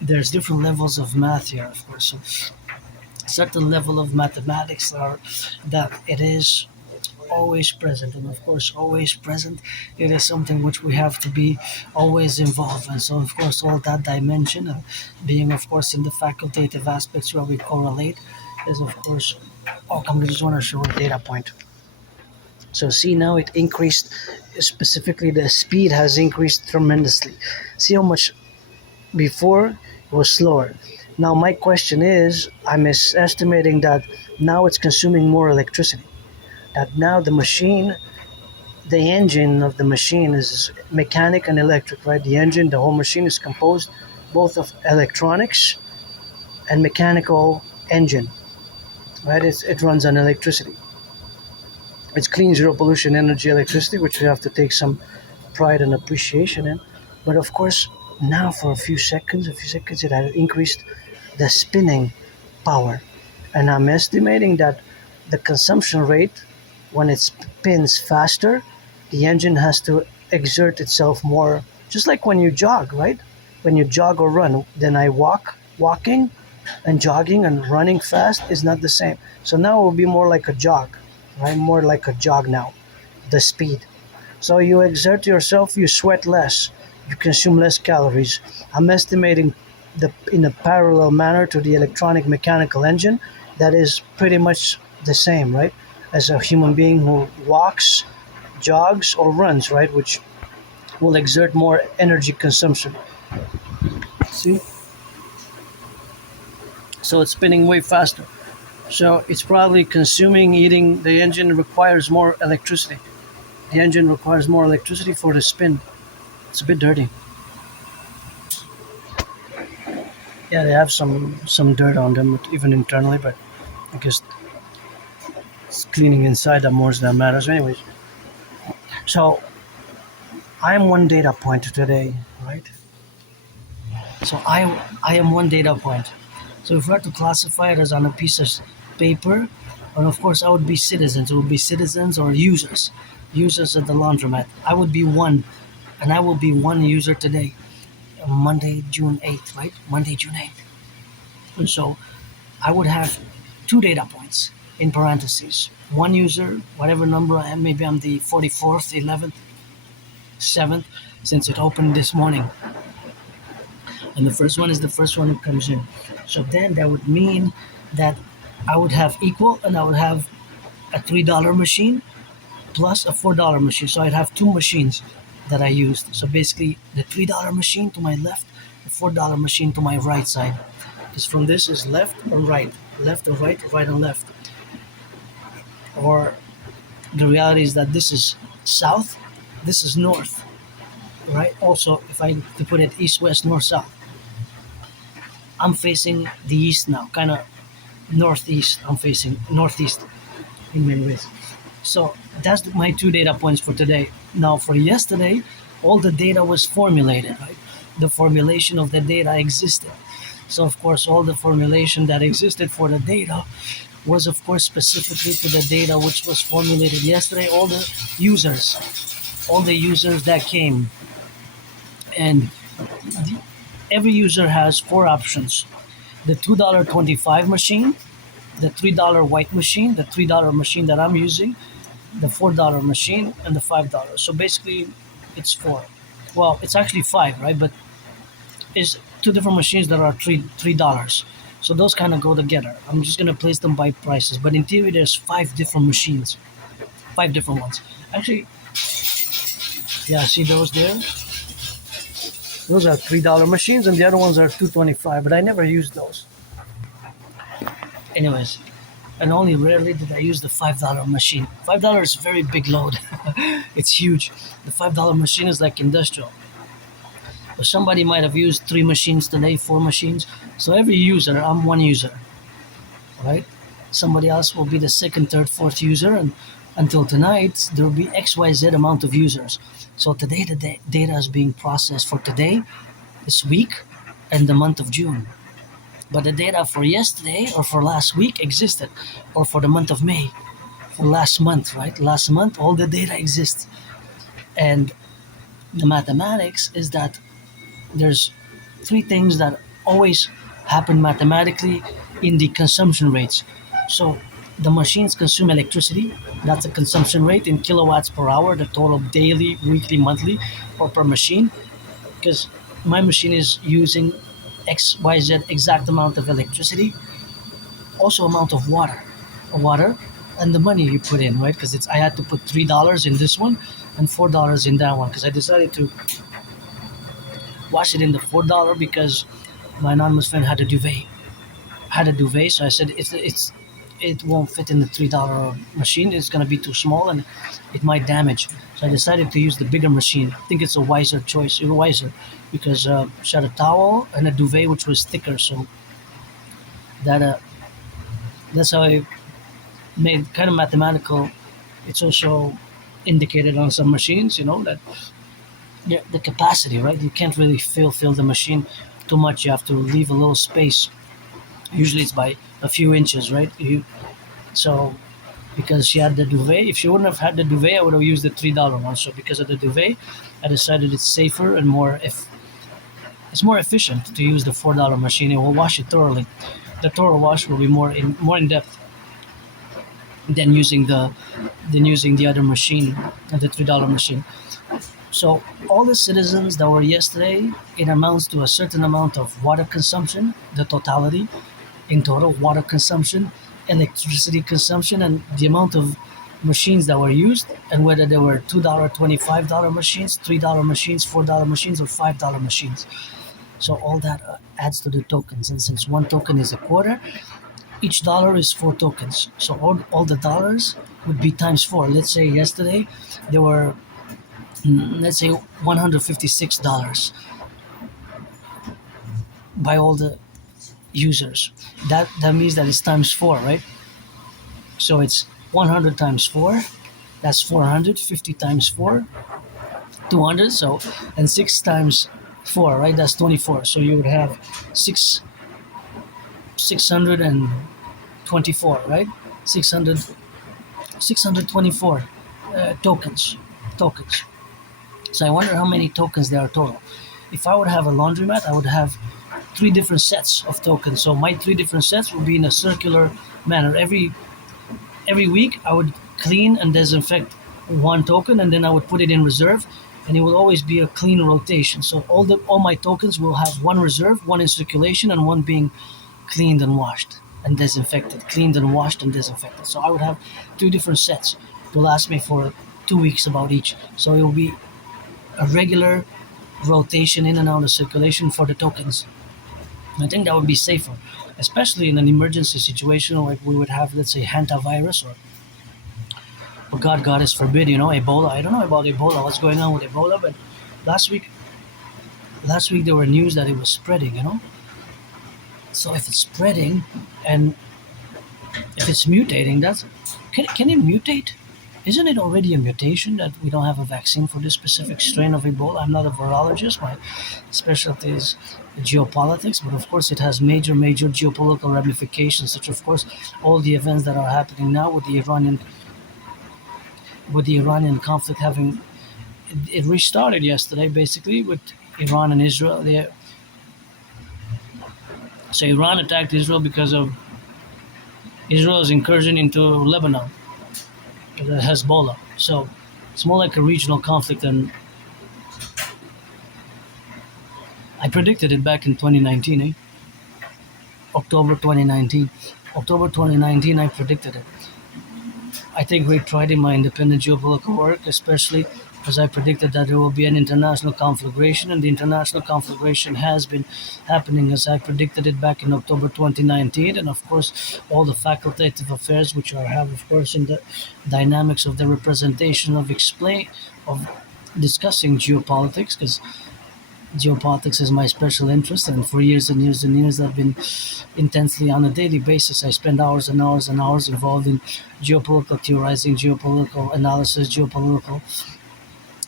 there's different levels of math here, of course. So certain level of mathematics are that it is always present, and of course always present, it is something which we have to be always involved in. So of course all that dimension of being, of course, in the facultative aspects where we correlate is, of course, I just want to show a data point. So see, now it increased, specifically the speed has increased tremendously. See how much before it was slower. Now my question is, I'm estimating that now it's consuming more electricity. That now the engine of the machine is mechanic and electric, right? The engine, the whole machine is composed both of electronics and mechanical engine, right? It runs on electricity. It's clean, zero pollution, energy, electricity, which we have to take some pride and appreciation in. But of course, now for a few seconds, it has increased the spinning power. And I'm estimating that the consumption rate, when it spins faster, the engine has to exert itself more, just like when you jog, right? When you jog or run, then walking and jogging and running fast is not the same. So now it will be more like a jog, right? More like a jog now, the speed. So you exert yourself, you sweat less, you consume less calories. I'm estimating in a parallel manner to the electronic mechanical engine that is pretty much the same, right? As a human being who walks, jogs, or runs, right? Which will exert more energy consumption. See? So it's spinning way faster. So it's probably consuming, eating. The engine requires more electricity. The engine requires more electricity for the spin. It's a bit dirty. Yeah, they have some dirt on them, even internally, but I guess it's cleaning inside that more than matters. Anyways, so I am one data point today, right? So I am one data point. So if we were to classify it as on a piece of paper, and of course I would be citizens. It would be citizens or users, users at the laundromat. I would be one, and I will be one user today, Monday, June 8th, right? Monday, June 8th. And so I would have two data points in parentheses. One user, whatever number I am, maybe I'm the 44th, 11th, 7th, since it opened this morning. And the first one is the first one who comes in. So then that would mean that I would have equal, and I would have a $3 machine plus a $4 machine. So I'd have two machines that I used. So basically the $3 machine to my left, the $4 machine to my right side. Because from this is left or right, right and left. Or the reality is that this is south, this is north, right? Also, if I to put it east, west, north, south, I'm facing the east now, kind of northeast. I'm facing northeast in many ways. So that's my two data points for today. Now for yesterday, all the data was formulated, right? The formulation of the data existed. So of course, all the formulation that existed for the data was of course specifically to the data which was formulated yesterday. All the users that came, and every user has four options: the $2.25 machine, the $3 white machine, the $3 machine that I'm using, the $4 machine, and the $5. So basically, it's four. Well, it's actually five, right? But it's two different machines that are $3. So those kind of go together. I'm just gonna place them by prices. But in theory, there's five different machines, five different ones. Actually, yeah, see those there? Those are $3 machines, and the other ones are $2.25. But I never used those. Anyways, and only rarely did I use the $5 machine. $5 is a very big load. It's huge. The $5 machine is like industrial. But somebody might have used three machines today, four machines. So every user, I'm one user, right? Somebody else will be the second, third, fourth user, and until tonight there will be XYZ amount of users. So today the data is being processed for today, this week, and the month of June. But the data for yesterday or for last week existed, or for the month of May, for last month, right? Last month, all the data exists. And the mathematics is that there's three things that always happen mathematically in the consumption rates. So the machines consume electricity. That's a consumption rate in kilowatts per hour, the total daily, weekly, monthly, or per machine. Because my machine is using XYZ exact amount of electricity, also amount of water, and the money you put in, right? Because I had to put $3 in this one and $4 in that one, because I decided to wash it in the $4 because my anonymous friend had a duvet. So I said it won't fit in the $3 machine. It's gonna be too small and it might damage. So I decided to use the bigger machine. I think it's a wiser choice, because she had a towel and a duvet which was thicker. So that that's how I made kind of mathematical It's also indicated on some machines, that the capacity, right? You can't really fill the machine too much. You have to leave a little space. Usually it's by a few inches, right? So because she had the duvet, if she wouldn't have had the duvet, I would have used the $3 one. So because of the duvet, I decided it's safer and it's more efficient to use the $4 machine. It will wash it thoroughly. The thorough wash will be more in depth than using the other machine, the $3 machine. So all the citizens that were yesterday, it amounts to a certain amount of water consumption, the totality in total water consumption, electricity consumption, and the amount of machines that were used, and whether they were $2, $25 machines, $3 machines, $4 machines, or $5 machines. So all that adds to the tokens. And since one token is a quarter, each dollar is 4 tokens. So all the dollars would be times 4. Let's say yesterday there were, let's say, $156 by all the users. That means that it's times 4, right? So it's 100 times 4. That's 400. 50 times 4, 200. So, and 6 times 4, right? That's 24. So you would have 624, right? 624 tokens. So I wonder how many tokens there are total. If I would have a laundromat, I would have 3 different sets of tokens. So my 3 different sets would be in a circular manner. Every week I would clean and disinfect 1 token, and then I would put it in reserve, and it will always be a clean rotation. So all my tokens will have 1 reserve, 1 in circulation, and 1 being cleaned and washed and disinfected, cleaned and washed and disinfected. So I would have 2 different sets to last me for 2 weeks about each. So it will be a regular rotation in and out of circulation for the tokens. I think that would be safer, especially in an emergency situation like we would have, let's say, hantavirus or God goddess forbid, Ebola. I don't know about Ebola, what's going on with Ebola, but last week there were news that it was spreading. So if it's spreading and if it's mutating, can it mutate? Isn't it already a mutation that we don't have a vaccine for this specific strain of Ebola? I'm not a virologist. My specialty is geopolitics, but of course it has major geopolitical ramifications, such of course all the events that are happening now with the Iranian conflict having it restarted yesterday, basically with Iran and Israel. So Iran attacked Israel because of Israel's incursion into Lebanon, the Hezbollah. So it's more like a regional conflict, and I predicted it back in 2019, October 2019. October 2019, I predicted it. I take great pride in my independent geopolitical work, especially as I predicted that there will be an international conflagration, and the international conflagration has been happening as I predicted it back in October 2019. And of course, all the facultative affairs, which have, of course, in the dynamics of the representation of discussing geopolitics, because geopolitics is my special interest, and for years and years and years I've been intensely, on a daily basis, I spend hours and hours and hours involved in geopolitical theorizing, geopolitical analysis, geopolitical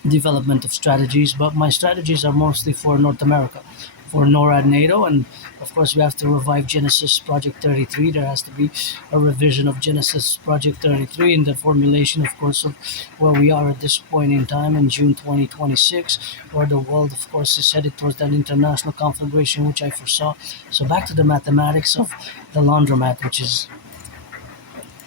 development of strategies. But my strategies are mostly for North America, for NORAD, NATO, and of course we have to revive Genesis Project 33. There has to be a revision of Genesis Project 33 in the formulation, of course, of where we are at this point in time in June 2026, where the world, of course, is headed towards that international conflagration, which I foresaw. So back to the mathematics of the laundromat, which is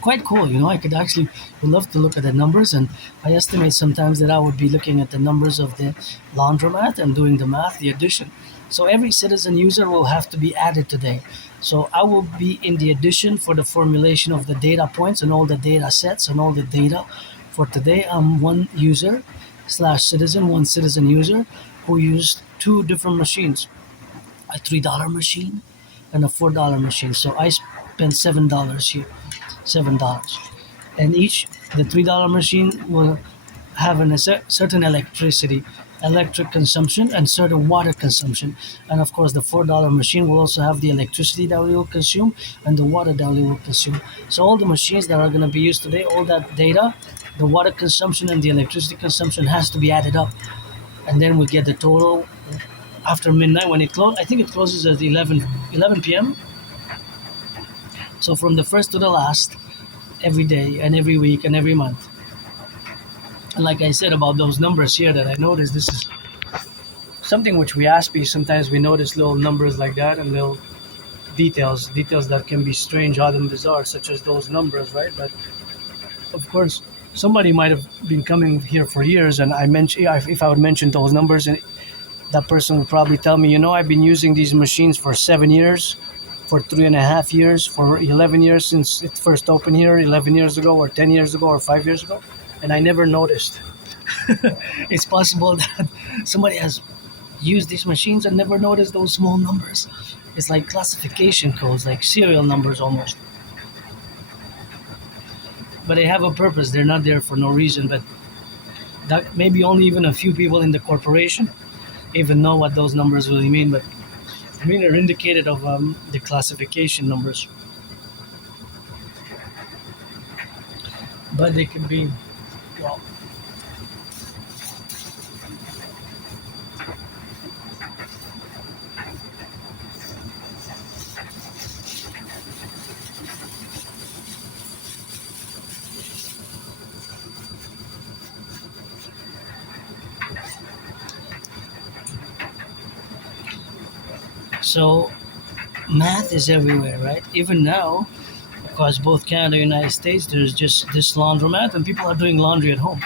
quite cool. I could actually would love to look at the numbers, and I estimate sometimes that I would be looking at the numbers of the laundromat and doing the math, the addition. So every citizen user will have to be added today. So I will be in the addition for the formulation of the data points and all the data sets and all the data. For today, I'm one user / citizen, one citizen user who used 2 different machines, a $3 machine and a $4 machine. So I spent $7 here, $7. And the $3 machine will have a certain electricity electric consumption and certain water consumption. And of course, the $4 machine will also have the electricity that we will consume and the water that we will consume. So all the machines that are going to be used today, all that data, the water consumption and the electricity consumption has to be added up, and then we get the total after midnight when it closes. I think it closes at 11 p.m. So from the first to the last, every day and every week and every month. And like I said about those numbers here that I noticed, this is something which we Aspie, sometimes we notice little numbers like that and little details that can be strange, odd, and bizarre, such as those numbers, right? But of course, somebody might have been coming here for years, and I mentioned if I would mention those numbers, and that person would probably tell me, I've been using these machines for 7 years, for 3.5 years, for 11 years since it first opened here, 11 years ago, or 10 years ago, or 5 years ago, and I never noticed. It's possible that somebody has used these machines and never noticed those small numbers. It's like classification codes, like serial numbers almost. But they have a purpose. They're not there for no reason. But that maybe only even a few people in the corporation even know what those numbers really mean. But I mean, they're indicated of the classification numbers. But they could be, well, so math is everywhere, right? Even now, because both Canada and United States, there's just this laundromat, and people are doing laundry at home.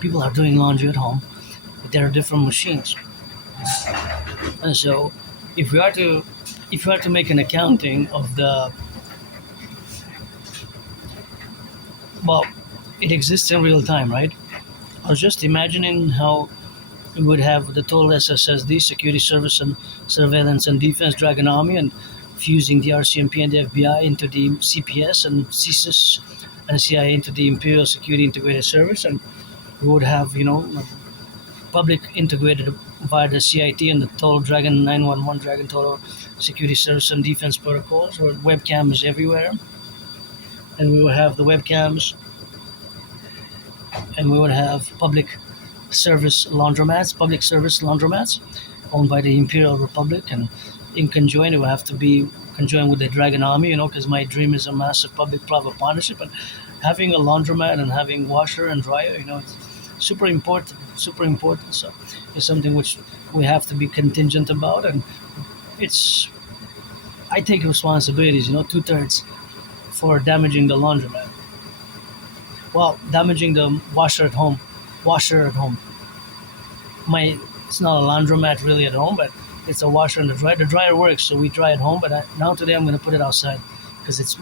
People are doing laundry at home, but there are different machines. And so, if we are to if we are to make an accounting of the, well, it exists in real time, right? I was just imagining how we would have the total SSSD, security service and surveillance and defense Dragon Army, and fusing the RCMP and the FBI into the CPS and CSIS and CIA into the Imperial Security Integrated Service, and we would have, public integrated via the CIT and the total Dragon 911 Dragon Total Security Service and Defense protocols, where webcams everywhere, and we would have the webcams, and we would have public service laundromats owned by the Imperial Republic, and in conjoint, it would have to be conjoined with the Dragon Army, because my dream is a massive public-private partnership, and having a laundromat and having washer and dryer, it's super important, super important. So it's something which we have to be contingent about, and it's I take responsibilities, 2/3 for damaging the laundromat. Well, damaging the washer at home. My It's not a laundromat really at home, but it's a washer and a dryer. The dryer works, so we dry at home. But now today I'm going to put it outside because it's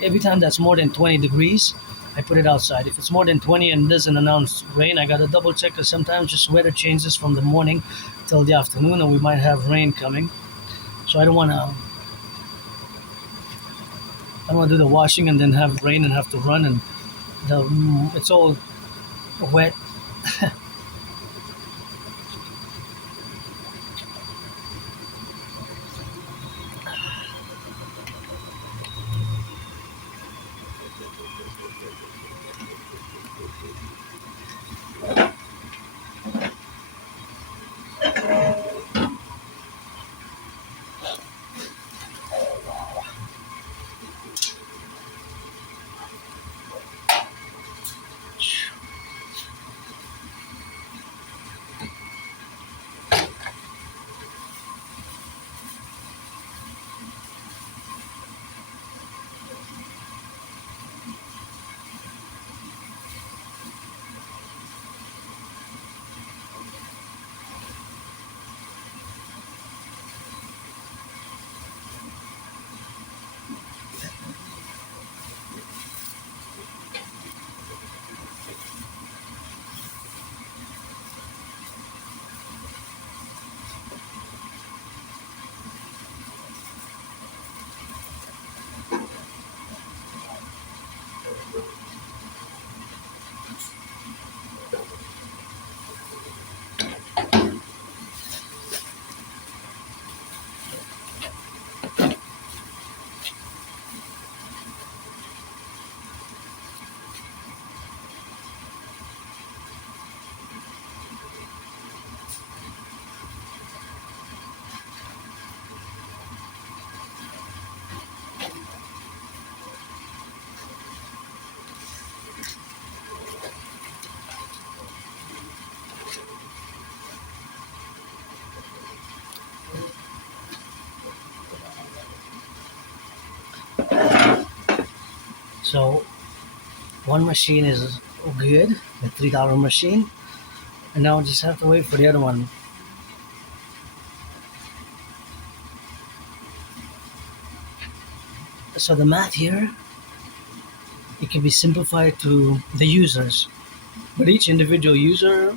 every time that's more than 20 degrees, I put it outside. If it's more than 20 and doesn't announce rain, I got to double check because sometimes just weather changes from the morning till the afternoon, and we might have rain coming. So I don't want to do the washing and then have rain and have to run, and it's all wet. So one machine is good, the $3 machine, and now I just have to wait for the other one. So the math here, it can be simplified to the users, but each individual user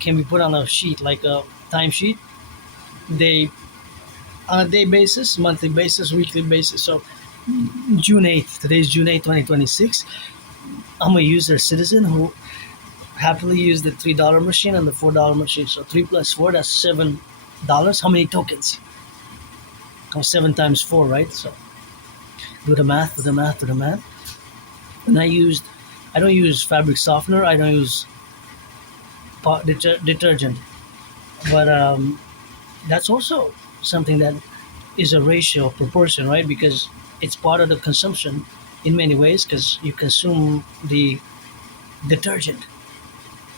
can be put on a sheet, like a timesheet. They on a day basis, monthly basis, weekly basis. So June 8th, today's June 8th, 2026. I'm a user citizen who happily used the $3 machine and the $4 machine. So 3 plus 4, that's $7. How many tokens? Oh, 7 times 4, right? So do the math, do the math, do the math. And I don't use fabric softener, I don't use detergent. But that's also something that is a ratio proportion, right? Because it's part of the consumption in many ways, because you consume detergent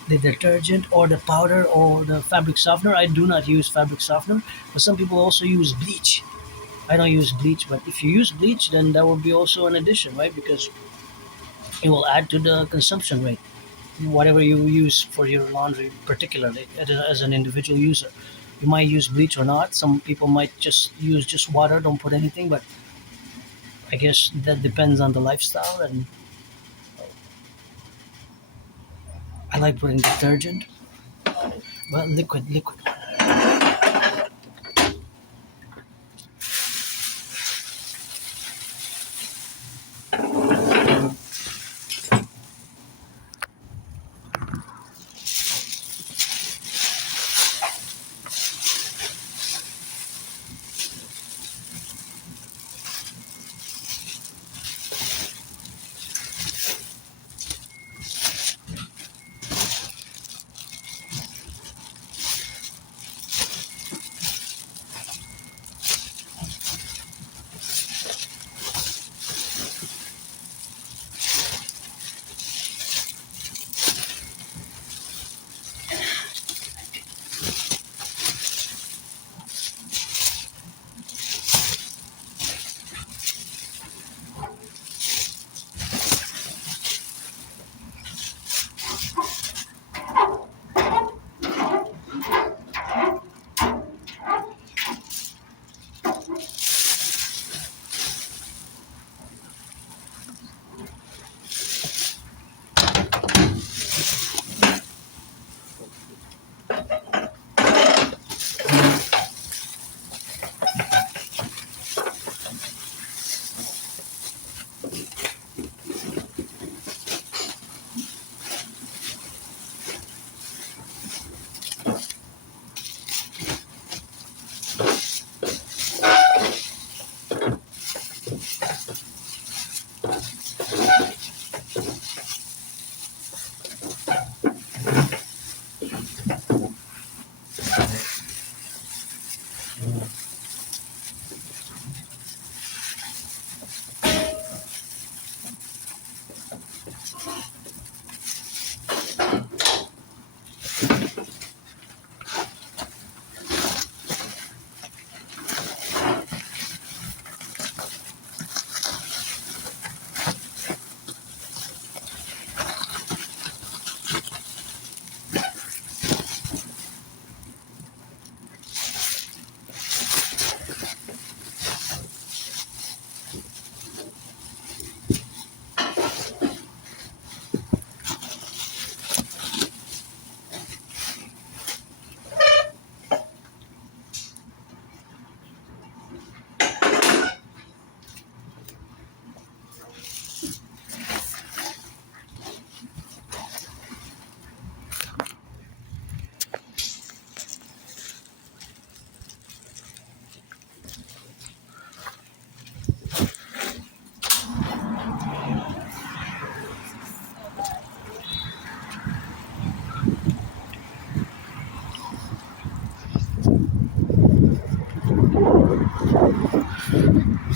the detergent or the powder or the fabric softener. I do not use fabric softener, but some people also use bleach. I don't use bleach, but if you use bleach, then that will be also an addition, right? Because it will add to the consumption rate, whatever you use for your laundry, particularly as an individual user. You might use bleach or not. Some people might just use just water, don't put anything, but I guess that depends on the lifestyle. And I like putting detergent, but liquid.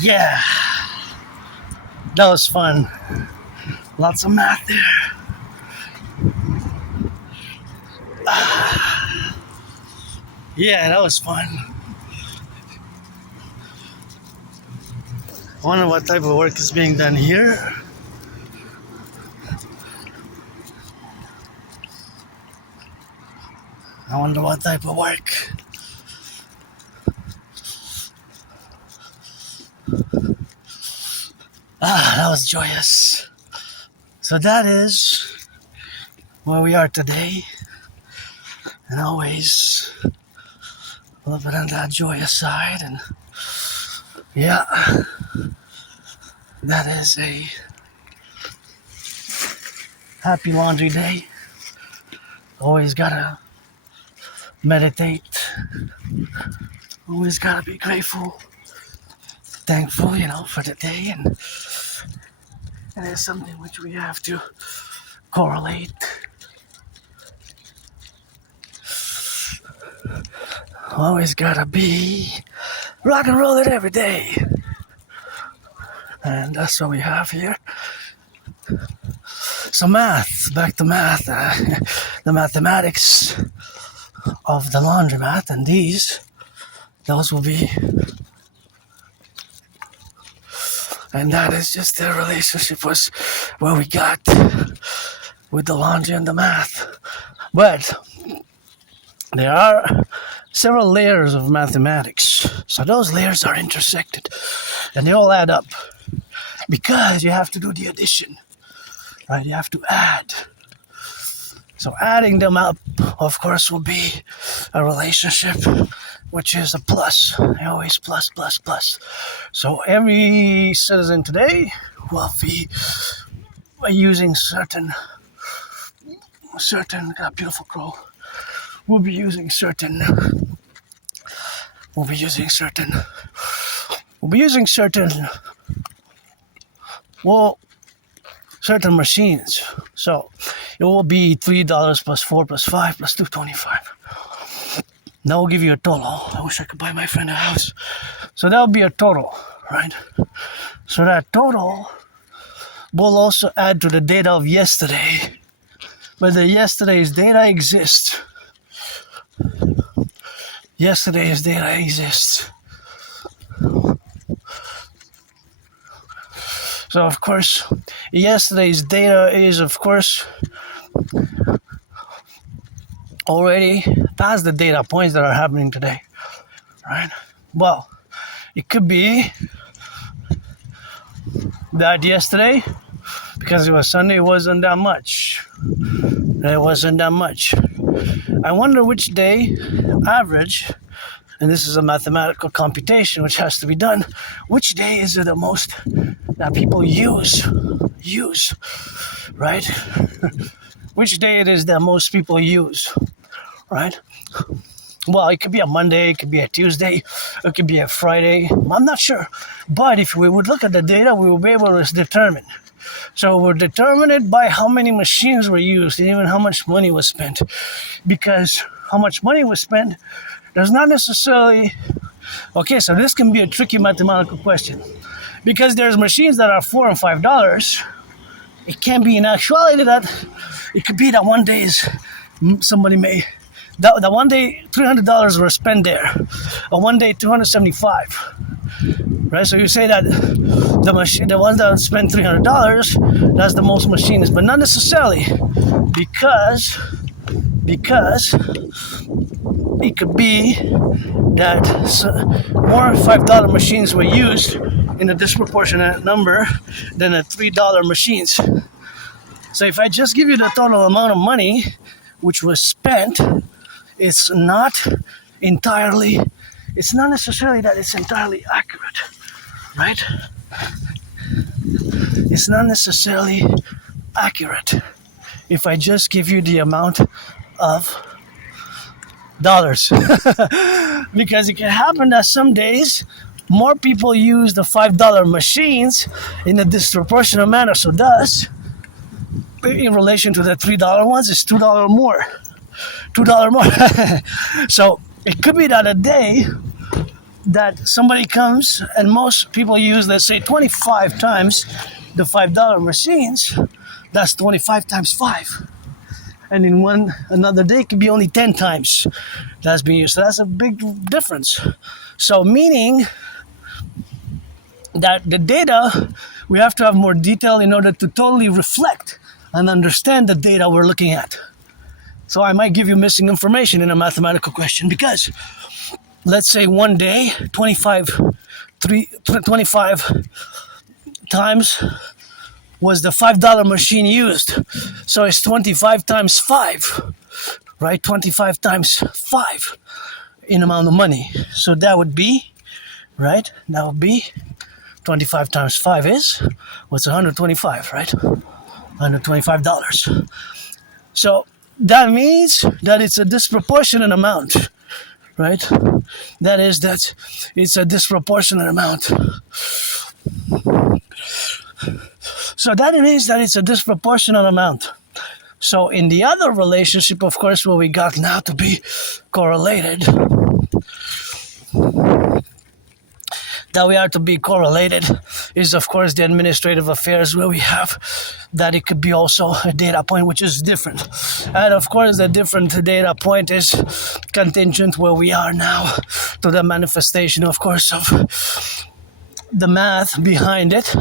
Yeah, that was fun. Lots of math there. Yeah, that was fun. I wonder what type of work is being done here. I wonder what type of work. That was joyous. So that is where we are today. And always a little bit on that joyous side. And yeah, that is a happy laundry day. Always gotta meditate. Always gotta be grateful, thankful, for the day. And it is something which we have to correlate. Always gotta be rock and roll it every day. And that's what we have here. So back to math, the mathematics of the laundromat, and those will be, and that is just the relationship was where we got with the laundry and the math. But there are several layers of mathematics, so those layers are intersected, and they all add up, because you have to do the addition. Right, you have to add. So adding them up, of course, will be a relationship, which is a plus. Always plus, plus, plus. So every citizen today will be using certain, got a beautiful crow. We'll be using certain machines. So it will be $3 plus 4 plus 5 plus 2.25. That will give you a total. I wish I could buy my friend a house. So that will be a total, right? So that total will also add to the data of yesterday. Whether yesterday's data exists. Yesterday's data exists. So, of course, yesterday's data is, of course, already past the data points that are happening today, right? Well, it could be that yesterday, because it was Sunday, it wasn't that much. I wonder which day, average, and this is a mathematical computation which has to be done, which day is it the most that people use, right? Which day it is that most people use, right? Well, it could be a Monday, it could be a Tuesday, it could be a Friday, I'm not sure. But if we would look at the data, we will be able to determine. So we'll determine it by how many machines were used and even how much money was spent. Because how much money was spent does not necessarily... Okay, so this can be a tricky mathematical question. Because there's machines that are $4 and $5. It can be in actuality that it could be that one day is somebody may... That one day $300 were spent there. Or one day $275. Right, so you say that the ones that spend $300, that's the most machines, but not necessarily, because it could be that more $5 machines were used in a disproportionate number than the $3 machines. So if I just give you the total amount of money which was spent, it's not necessarily that it's entirely accurate, right? It's not necessarily accurate if I just give you the amount of dollars. Because it can happen that some days more people use the $5 machines in a disproportionate manner. So thus, in relation to the $3 ones, it's $2 more. $2 more. So it could be that a day that somebody comes and most people use, let's say, 25 times the $5 machines. That's 25 times 5. And in another day, it could be only 10 times that's being used. So that's a big difference. So meaning that the data, we have to have more detail in order to totally reflect and understand the data we're looking at. So I might give you missing information in a mathematical question because let's say one day 25 times was the $5 machine used. So it's 25 times 5, right? 25 times 5 in amount of money. So that would be, right? That would be 25 times 5 is, what's 125, right? $125. So that means that it's a disproportionate amount, right? That is that it's a disproportionate amount. So that means that it's a disproportionate amount. So in the other relationship, of course, what we got now to be correlated, that we are to be correlated is, of course, the administrative affairs where we have that it could be also a data point, which is different. And of course, the different data point is contingent where we are now to the manifestation, of course, of the math behind it,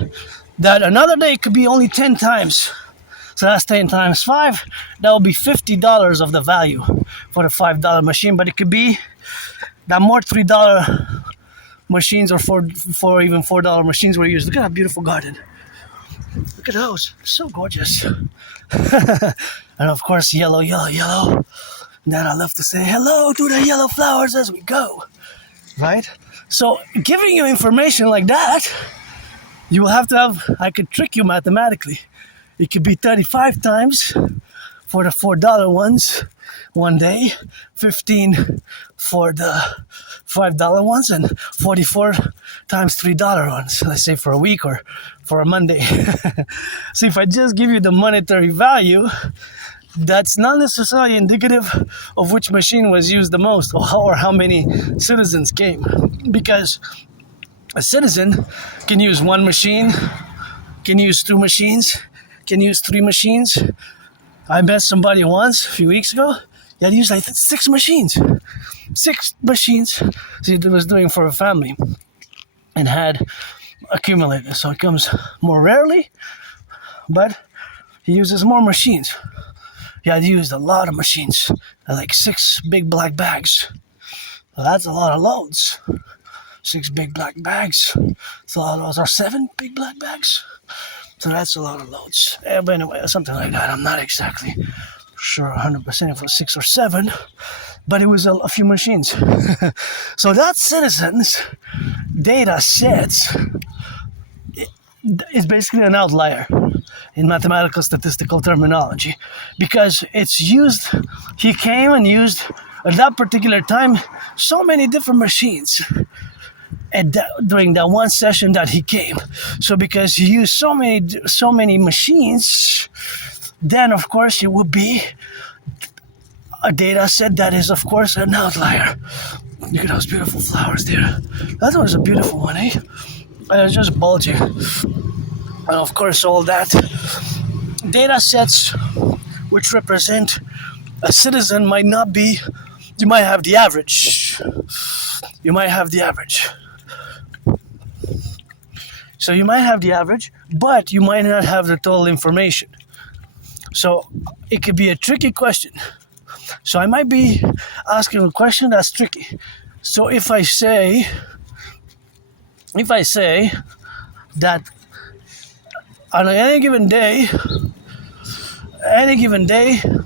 that another day could be only 10 times. So that's 10 times 5. That will be $50 of the value for the $5 machine. But it could be that more $3 machines or four even $4 machines were used. Look at that beautiful garden. Look at those. So gorgeous. And of course, yellow, yellow, yellow. Then I love to say hello to the yellow flowers as we go. Right? So giving you information like that, you will have to have, I could trick you mathematically. It could be 35 times for the $4 ones one day, 15 for the $5 ones, and 44 times $3 ones, let's say for a week or for a Monday. So if I just give you the monetary value, that's not necessarily indicative of which machine was used the most or how many citizens came. Because a citizen can use one machine, can use 2 machines, can use 3 machines. I met somebody once a few weeks ago that used like 6 machines. 6 machines he was doing for a family and had accumulated. So it comes more rarely, but he uses more machines. He had used a lot of machines, like 6 big black bags. Well, that's a lot of loads. 6 big black bags. So those are 7 big black bags. So that's a lot of loads. But anyway, something like that. I'm not exactly sure 100% if it was 6 or 7, but it was a few machines. So that citizens data sets is basically an outlier in mathematical statistical terminology, because it's used, he came and used at that particular time so many different machines during that one session that he came. So because he used so many machines, then of course it would be a data set that is of course an outlier. Look at those beautiful flowers there. That was a beautiful one, eh? And it's just bulging. And of course all that data sets which represent a citizen might not be, you might have the average. You might have the average. So you might have the average, but you might not have the total information. So it could be a tricky question. So I might be asking a question that's tricky. So if I say that on any given day, I'm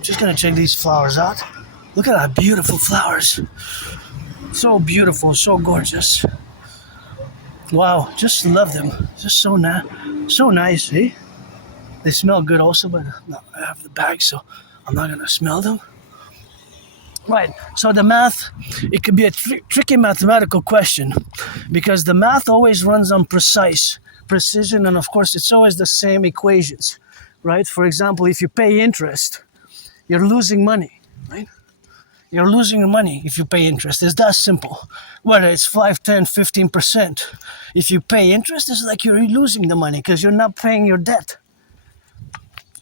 just gonna check these flowers out. Look at that beautiful flowers. So beautiful, so gorgeous. Wow, just love them. Just so nice, eh? They smell good also, but no, I have the bag, so I'm not gonna smell them. Right, so the math, it could be a tricky mathematical question because the math always runs on precision, and of course it's always the same equations, right? For example, if you pay interest, you're losing money, right? You're losing money if you pay interest. It's that simple. Whether it's 5, 10, 15%. If you pay interest, it's like you're losing the money because you're not paying your debt.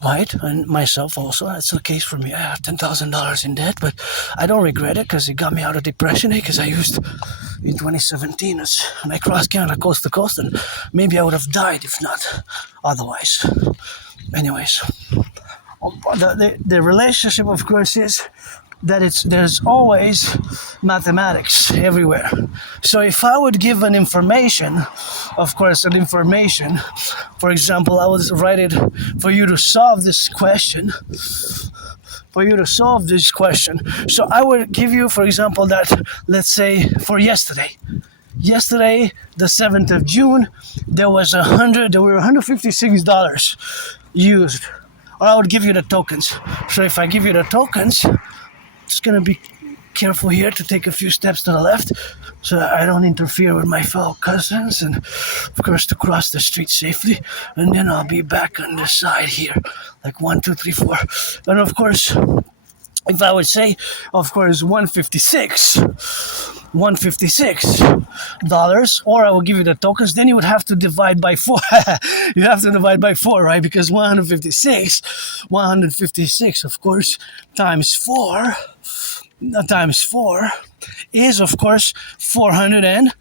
Right? And myself also, that's the case for me. I have $10,000 in debt, but I don't regret it because it got me out of depression, because I used in 2017 and I crossed Canada coast to coast, and maybe I would have died if not otherwise. Anyways, the relationship, of course, is that there's always mathematics everywhere. So if I would give an information, of course, for example, I would write it for you to solve this question. So I would give you, for example, that, let's say, for yesterday, the 7th of June, there were $156 used. Or I would give you the tokens. So if I give you the tokens, just gonna be careful here to take a few steps to the left so that I don't interfere with my fellow cousins, and of course to cross the street safely, and then I'll be back on this side here, like 1, 2, 3, 4. And of course, if I would say, of course, $156, or I will give you the tokens, then you would have to divide by 4. You have to divide by 4, right? Because 156, of course, times 4 is, of course, 400 and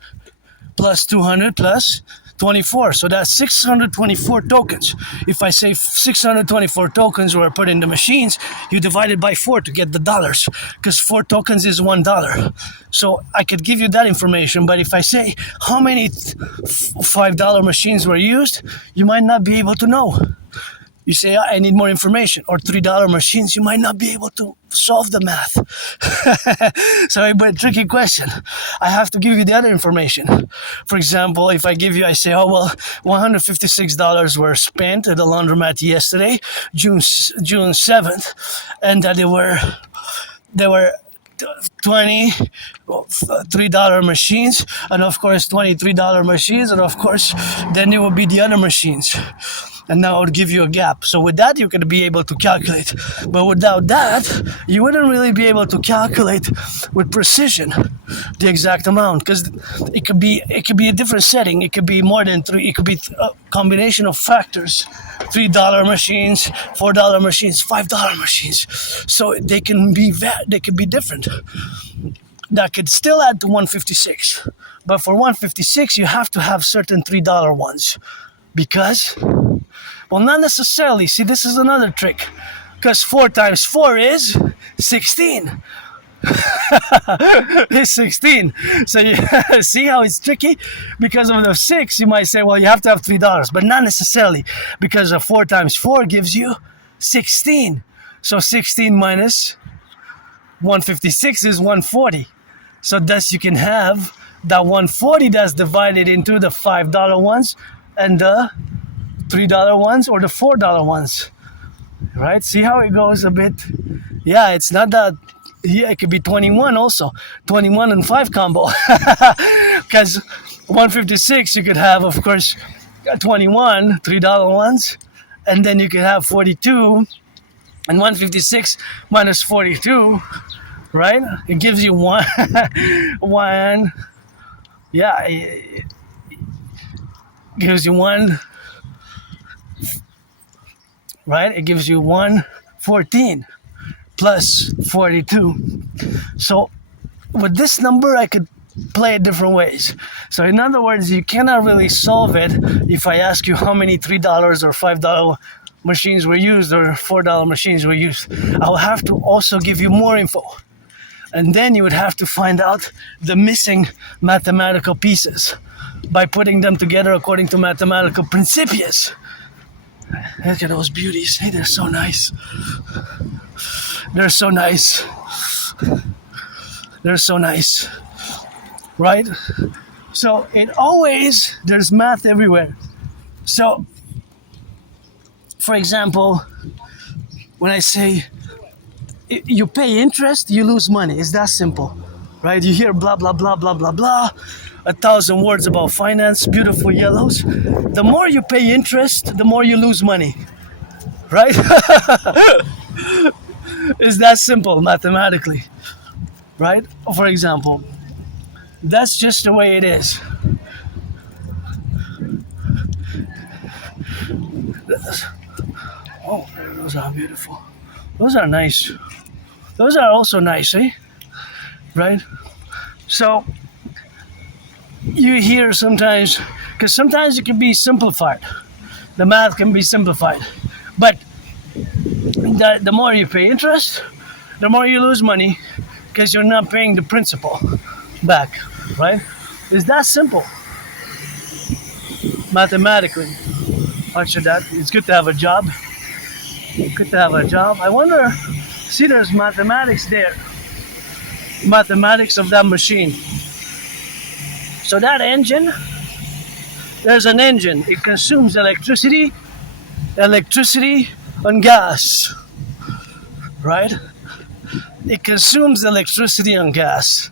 plus 200 plus 24. So that's 624 tokens. If I say 624 tokens were put in the machines, you divide it by 4 to get the dollars, because 4 tokens is $1. So I could give you that information, but if I say how many $5 machines were used, you might not be able to know. You say, I need more information. Or $3 machines, you might not be able to solve the math. So, but tricky question. I have to give you the other information. For example, if I say, oh, well, $156 were spent at the laundromat yesterday, June 7th, and that there were 20 $3 machines, and of course $23 machines, and of course then there will be the other machines, and now I would give you a gap. So with that, you're going to be able to calculate, but without that, you wouldn't really be able to calculate with precision the exact amount, because it could be a different setting. It could be more than 3. It could be a combination of factors: $3 machines, $4 machines, $5 machines. So they can be different. That could still add to 156, but for 156 you have to have certain $3 ones, because, well, not necessarily. See, this is another trick, because 4 times 4 is 16. It's 16. So you see how it's tricky? Because of the 6, you might say, well, you have to have $3, but not necessarily, because 4 times 4 gives you 16. So 16 minus 156 is 140. So thus you can have that 140 that's divided into the $5 ones and the $3 ones or the $4 ones. Right? See how it goes a bit? Yeah, it's not that. Yeah, it could be 21 also. 21 and 5 combo. Because 156 you could have, of course, 21 $3 ones, and then you could have 42, and 156 minus 42, right? It gives you one. Yeah, it gives you 1, right? It gives you 114 plus 42. So with this number, I could play it different ways. So in other words, you cannot really solve it if I ask you how many $3 or $5 machines were used or $4 machines were used. I will have to also give you more info. And then you would have to find out the missing mathematical pieces by putting them together according to mathematical principias. Look at those beauties. Hey, they're so nice. They're so nice. They're so nice. Right? So there's math everywhere. So, for example, when I say you pay interest, you lose money. It's that simple, right? You hear blah, blah, blah, blah, blah, blah, 1,000 words about finance, beautiful yellows. The more you pay interest, the more you lose money, right? It's that simple mathematically, right? For example, that's just the way it is. Oh, those are beautiful. Those are nice. Those are also nice, eh? Right? So, you hear sometimes, because sometimes it can be simplified. The math can be simplified. But that the more you pay interest, the more you lose money because you're not paying the principal back, right? It's that simple. Mathematically, after that, it's good to have a job. Good to have a job. I wonder, see, there's mathematics there. Mathematics of that machine. So that engine, there's an engine. It consumes electricity and gas, right? It consumes electricity and gas,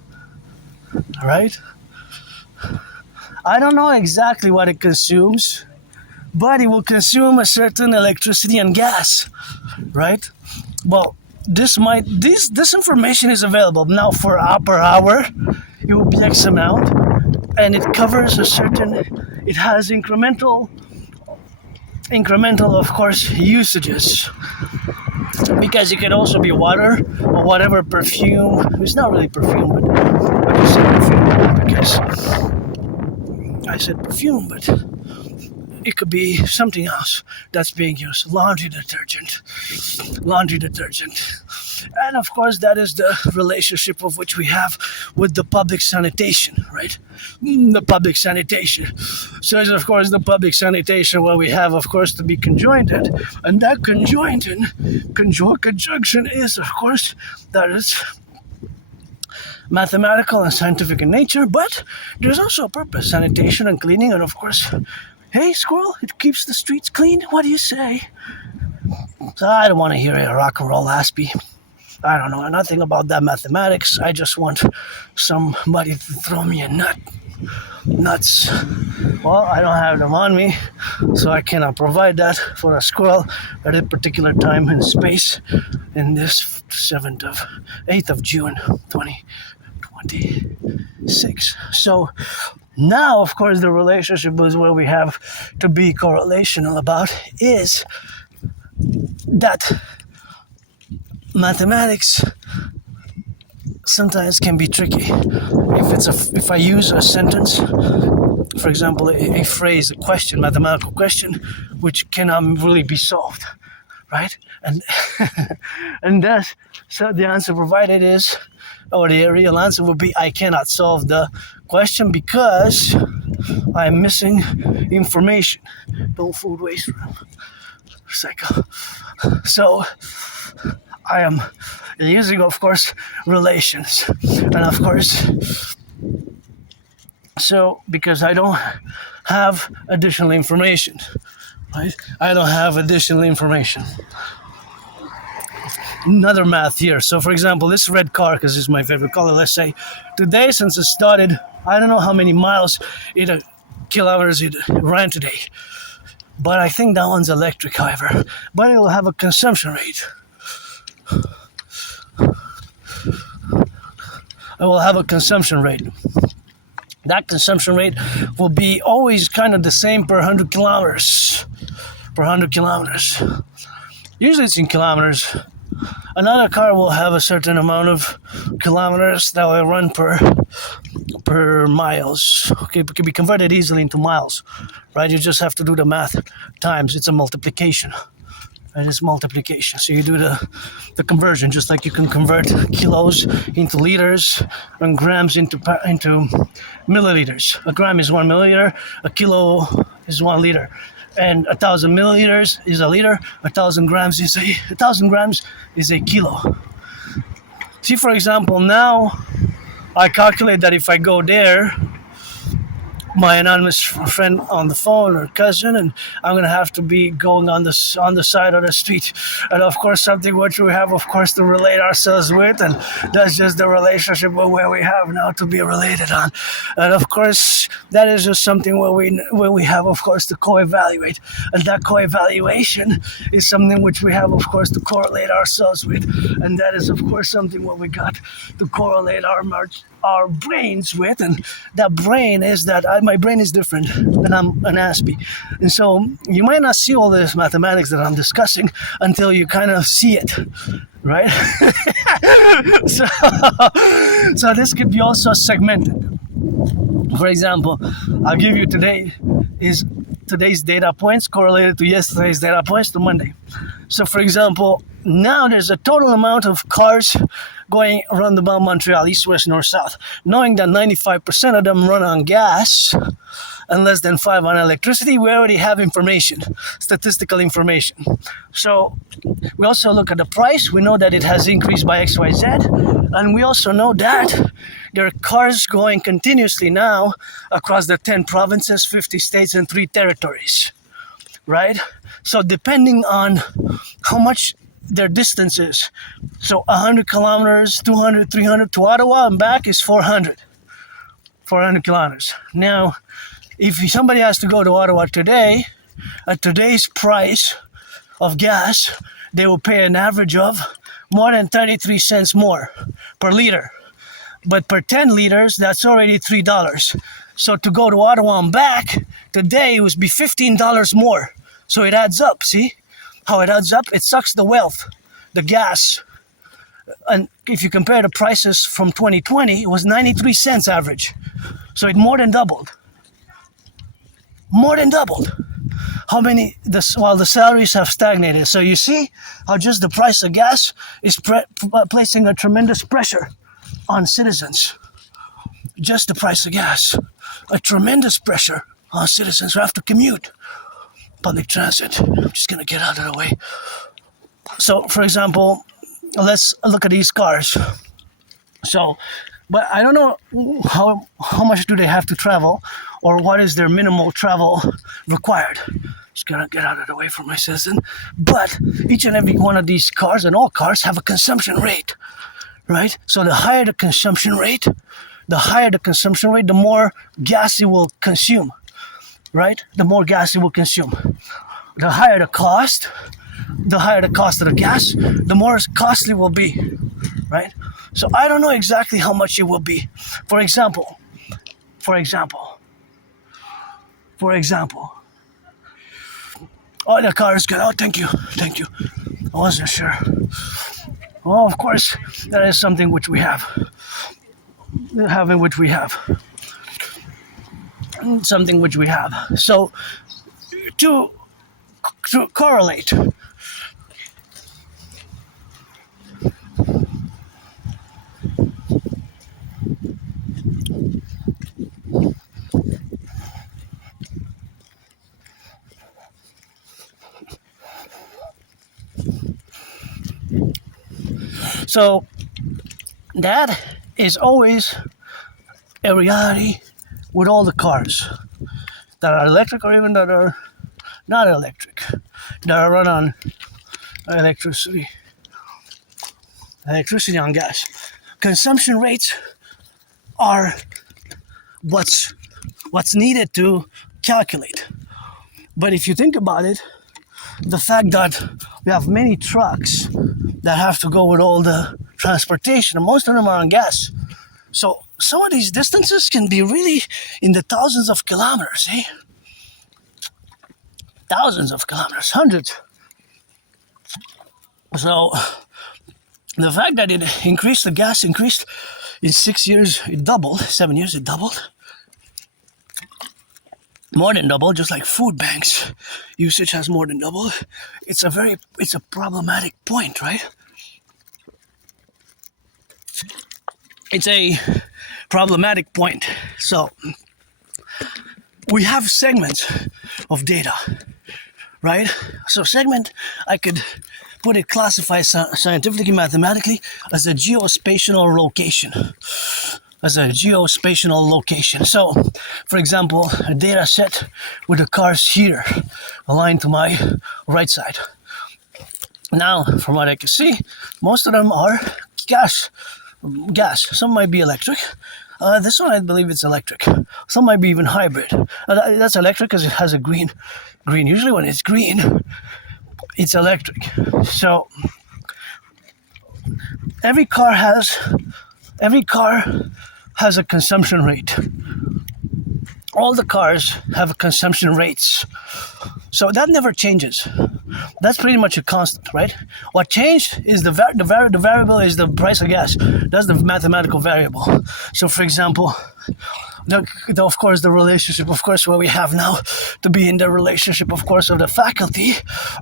right? I don't know exactly what it consumes, but it will consume a certain electricity and gas, right? Well, this information is available now for per hour. It will be X amount, and it covers a certain. It has incremental, of course, usages. Because it could also be water or whatever perfume. It's not really perfume, but I said perfume because I said perfume, but it could be something else that's being used. Laundry detergent. And of course, that is the relationship of which we have with the public sanitation, right? The public sanitation. So, of course, the public sanitation where we have, of course, to be conjoined. And that conjunction is, of course, that is mathematical and scientific in nature, but there's also a purpose, sanitation and cleaning, and of course, hey, squirrel, it keeps the streets clean. What do you say? So I don't want to hear a rock and roll Aspie. I don't know nothing about that mathematics. I just want somebody to throw me a nuts. Well, I don't have them on me, so I cannot provide that for a squirrel at a particular time and space in this 8th of June, 2026. So now, of course, the relationship is where we have to be correlational about is that mathematics sometimes can be tricky. If I use a sentence, for example, a phrase, a question, mathematical question, which cannot really be solved, right? And and thus, so the answer provided is, or the real answer would be, I cannot solve the question because I'm missing information. No food waste cycle. So I am using, of course, relations. And of course, so because I don't have additional information, right? I don't have additional information. Another math here. So, for example, this red car, because it's my favorite color, let's say, today, since it started, I don't know how many kilometers it ran today. But I think that one's electric, however. But it will have a consumption rate. It will have a consumption rate. That consumption rate will be always kind of the same per 100 kilometers. Usually it's in kilometers. Another car will have a certain amount of kilometers that will run per miles. Okay, it can be converted easily into miles, right? You just have to do the math times. It's a multiplication. It is multiplication. So you do the conversion, just like you can convert kilos into liters and grams into milliliters. A gram is 1 milliliter. A kilo is 1 liter. And 1,000 milliliters is a liter. 1,000 grams is a kilo. See, for example, now I calculate that if I go there, my anonymous friend on the phone or cousin, and I'm gonna have to be going on the side of the street, and of course something which we have, of course, to relate ourselves with, and that's just the relationship where we have now to be related on, and of course that is just something where we have, of course, to co-evaluate, and that co-evaluation is something which we have, of course, to correlate ourselves with, and that is, of course, something where we got to correlate our brains with, and that brain is that my brain is different than I'm an Aspie, and so you might not see all this mathematics that I'm discussing until you kind of see it, right? so this could be also segmented. For example, I'll give you today is today's data points correlated to yesterday's data points to Monday. So for example, now there's a total amount of cars going around about Montreal, east, west, north, south, knowing that 95% of them run on gas and less than 5 on electricity. We already have information, statistical information. So we also look at the price. We know that it has increased by XYZ, and we also know that there are cars going continuously now across the 10 provinces, 50 states, and 3 territories, right? So depending on how much their distance is, so 100 kilometers, 200, 300 to Ottawa and back is 400 kilometers. Now, if somebody has to go to Ottawa today, at today's price of gas, they will pay an average of more than 33 cents more per liter. But per 10 liters, that's already $3. So to go to Ottawa and back, today it would be $15 more. So it adds up, see how it adds up? It sucks the wealth, the gas. And if you compare the prices from 2020, it was 93 cents average. So it more than doubled. More than doubled. How many, while the salaries have stagnated. So you see how just the price of gas is placing a tremendous pressure on citizens. Just the price of gas. A tremendous pressure on citizens who have to commute. Public transit. I'm just going to get out of the way. So, for example, let's look at these cars. So, but I don't know how much do they have to travel, or what is their minimal travel required. Just gonna get out of the way from my citizen. But each and every one of these cars, and all cars, have a consumption rate, right? So the higher the consumption rate, the more gas it will consume, right? The more gas it will consume. The higher the cost of the gas, the more costly it will be, right? So I don't know exactly how much it will be. For example, oh, the car is good. Oh, thank you. I wasn't sure. Oh, of course, that is something which we have. Something which we have. So, to correlate. So that is always a reality with all the cars that are electric, or even that are not electric, that are run on electricity on gas. Consumption rates are what's needed to calculate. But if you think about it, the fact that we have many trucks that have to go with all the transportation, and most of them are on gas. So some of these distances can be really in the thousands of kilometers, eh? Thousands of kilometers, hundreds. So the fact that the gas increased in 6 years, it doubled, 7 years, it doubled. More than double, just like food banks usage has more than doubled. It's a problematic point, right? It's a problematic point. So we have segments of data, right? So segment, I could put it, classify scientifically, mathematically as a geospatial location. So, for example, a data set with the cars here aligned to my right side. Now, from what I can see, most of them are gas. Some might be electric. This one, I believe it's electric. Some might be even hybrid. That's electric because it has a green. Usually when it's green, it's electric. So, every car has a consumption rate. All the cars have consumption rates. So that never changes. That's pretty much a constant, right? What changed is the variable is the price of gas. That's the mathematical variable. So for example, of course, the relationship, of course, where we have now to be in the relationship, of course, of the faculty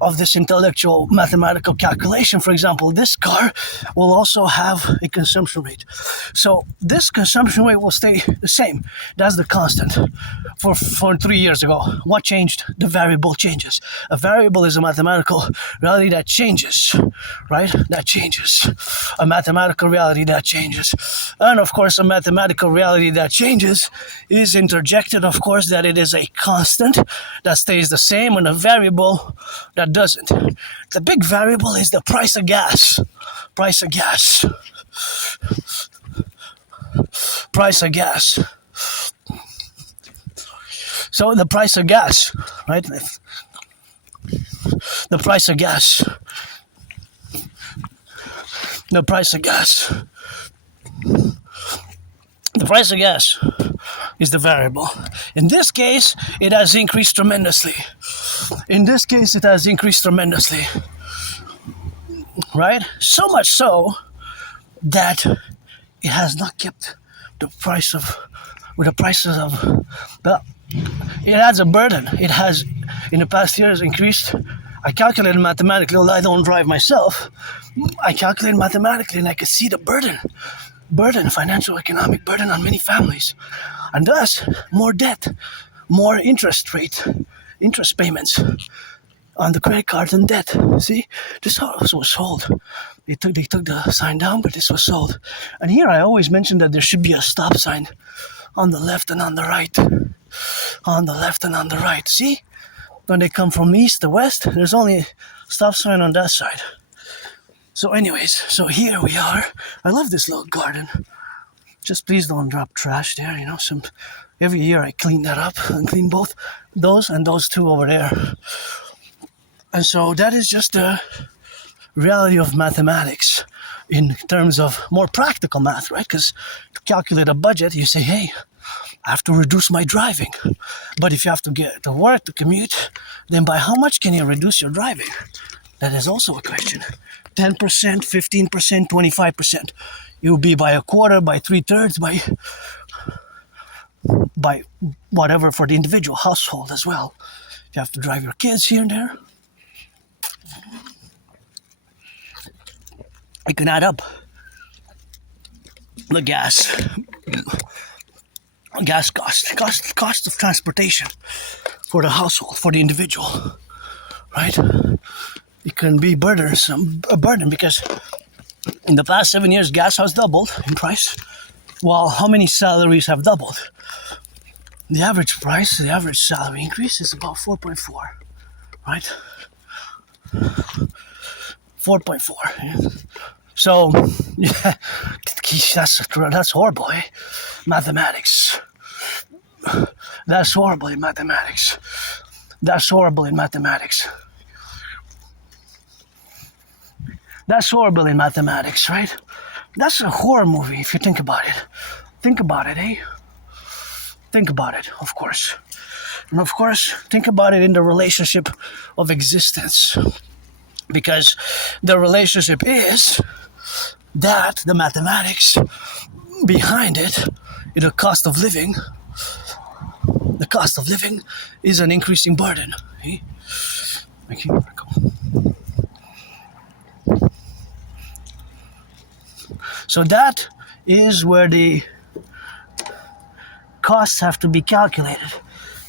of this intellectual mathematical calculation. For example, this car will also have a consumption rate. So this consumption rate will stay the same. That's the constant for 3 years ago. What changed? The variable changes. A variable is a mathematical reality that changes, right? That changes. A mathematical reality that changes. And of course, a mathematical reality that changes is interjected, of course, that it is a constant that stays the same and a variable that doesn't. The big variable is the price of gas. Price of gas. Price of gas. So the price of gas, right? The price of gas. The price of gas. The price of gas is the variable. In this case, it has increased tremendously. In this case, it has increased tremendously. Right? So much so that it has not kept the price of, with the prices of, well, it adds a burden. It has, in the past years, increased. I calculated mathematically, although I don't drive myself. I calculated mathematically and I could see the burden, financial, economic burden on many families. And thus, more debt, more interest payments on the credit cards and debt. See, this house was sold. They took the sign down, but this was sold. And here I always mention that there should be a stop sign on the left and on the right. On the left and on the right. See? When they come from east to west, there's only a stop sign on that side. So anyways, so here we are. I love this little garden. Just please don't drop trash there, every year I clean that up and clean both those and those two over there. And so that is just the reality of mathematics in terms of more practical math, right? Because to calculate a budget, you say, hey, I have to reduce my driving. But if you have to get to work, to commute, then by how much can you reduce your driving? That is also a question. 10%, 15%, 25%. It will be by a quarter, by 3/3, by whatever for the individual household as well. You have to drive your kids here and there. It can add up. The gas cost of transportation for the household, for the individual, right? It can be a burden because in the past 7 years, gas has doubled in price. Well, how many salaries have doubled? The average salary increase is about 4.4, right? 4.4. Yeah. So, yeah, that's horrible, eh? Mathematics. That's horrible in mathematics. That's horrible in mathematics. That's horrible in mathematics, right? That's a horror movie if you think about it. Think about it, eh? Think about it, of course. And of course, think about it in the relationship of existence. Because the relationship is that the mathematics behind it, the cost of living is an increasing burden. Eh? So that is where the costs have to be calculated.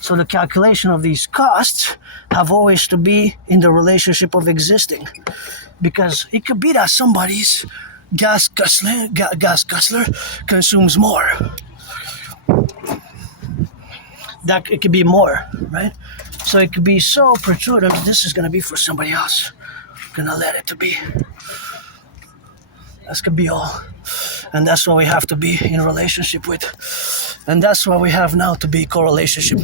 So the calculation of these costs have always to be in the relationship of existing. Because it could be that somebody's gas guzzler consumes more. That it could be more, right? So it could be so protrusive, this is going to be for somebody else. I'm going to let it to be. That could be all. And that's what we have to be in relationship with. And that's what we have now to be co-relationship.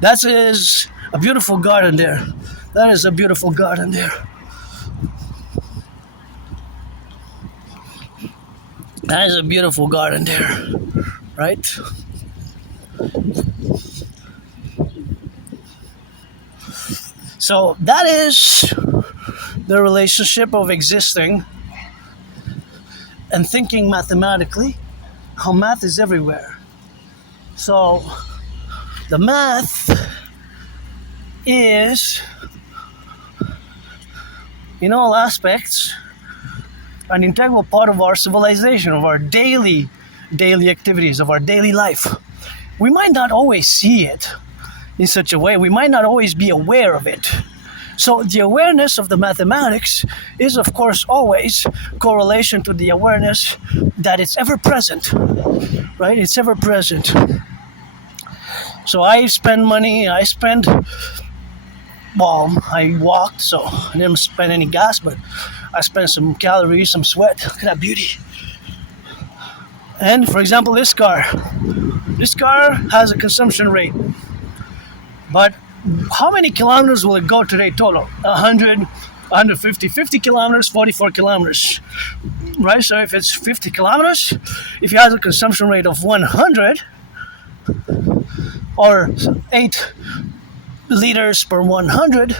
That is a beautiful garden there. That is a beautiful garden there. That is a beautiful garden there, right? So that is the relationship of existing and thinking mathematically, how math is everywhere. So the math is, in all aspects, an integral part of our civilization, of our daily activities, of our daily life. We might not always see it in such a way. We might not always be aware of it. So the awareness of the mathematics is, of course, always correlation to the awareness that it's ever present, right? It's ever present. So I spend money, I walked, so I didn't spend any gas, but I spent some calories, some sweat. Look at that beauty. And for example, this car has a consumption rate. But how many kilometers will it go today total? 100, 150, 50 kilometers, 44 kilometers. Right? So if it's 50 kilometers, if it has a consumption rate of 100, or 8 liters per 100,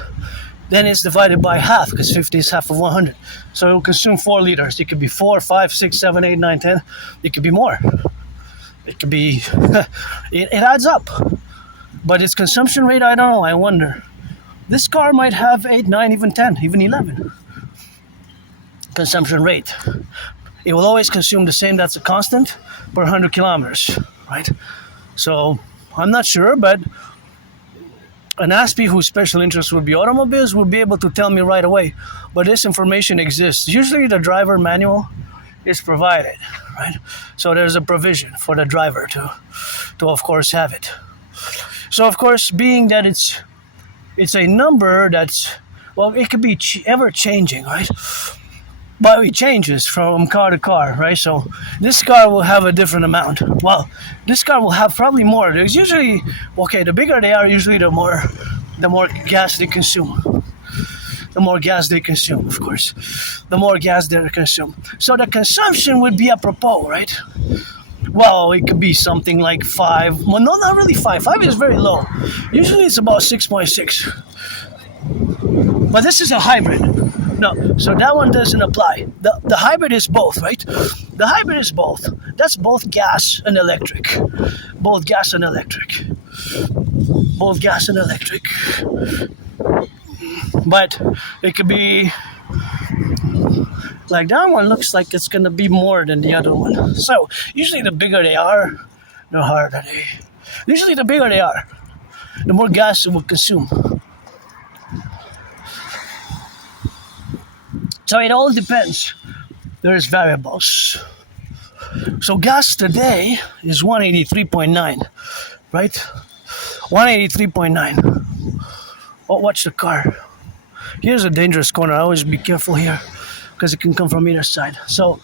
then it's divided by half, because 50 is half of 100. So it will consume 4 liters. It could be 4, 5, 6, 7, 8, 9, 10. It could be more. It could be, it adds up. But its consumption rate, I don't know, I wonder. This car might have 8, 9, even 10, even 11 consumption rate. It will always consume the same, that's a constant, per 100 kilometers, right? So I'm not sure, but an Aspie whose special interest would be automobiles would be able to tell me right away. But this information exists. Usually the driver manual is provided, right? So there's a provision for the driver to of course have it. So of course, being that it's a number that's, well, it could be ever changing, right? But it changes from car to car, right? So this car will have a different amount. Well, this car will have probably more. There's usually, okay, the bigger they are, usually the more gas they consume. The more gas they consume, of course. The more gas they consume. So the consumption would be apropos, right? Well, it could be something like 5. Well, no, not really 5. 5 is very low. Usually it's about 6.6. But this is a hybrid. No, so that one doesn't apply. The hybrid is both, right? The hybrid is both. That's both gas and electric. Both gas and electric. Both gas and electric. But it could be, like that one looks like it's going to be more than the other one. So usually the bigger they are, the harder they. Usually the bigger they are, the more gas it will consume. So it all depends. There's variables. So gas today is 183.9, right? 183.9. Oh, watch the car. Here's a dangerous corner. I always be careful here because it can come from either side. So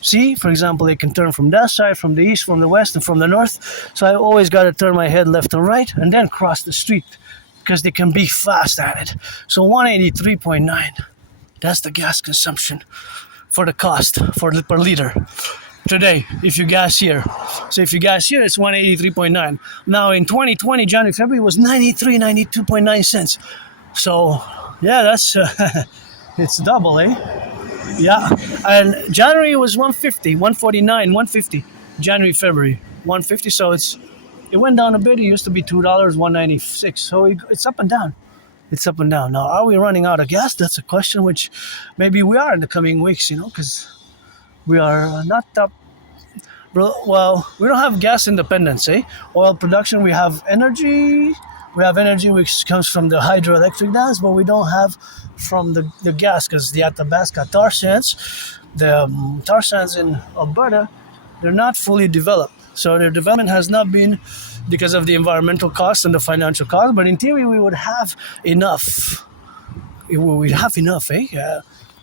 see, for example, it can turn from that side, from the east, from the west, and from the north. So I always got to turn my head left and right and then cross the street because they can be fast at it. So 183.9. That's the gas consumption for the cost per liter today. If you gas here, so if you gas here, it's 183.9. Now in 2020, January, February was 92.9 cents. So yeah, that's it's double, eh? Yeah, and January was 150, 149, 150. January, February, 150. So it went down a bit. It used to be $2, 196. So it's up and down. It's up and down. Now, are we running out of gas? That's a question which maybe we are in the coming weeks, because we are not up. Well, we don't have gas independence, eh? Oil production, we have energy. We have energy which comes from the hydroelectric dams, but we don't have from the gas because the Athabasca tar sands, the tar sands in Alberta, they're not fully developed. So their development has not been because of the environmental costs and the financial costs, but in theory we would have enough. We'd have enough, eh?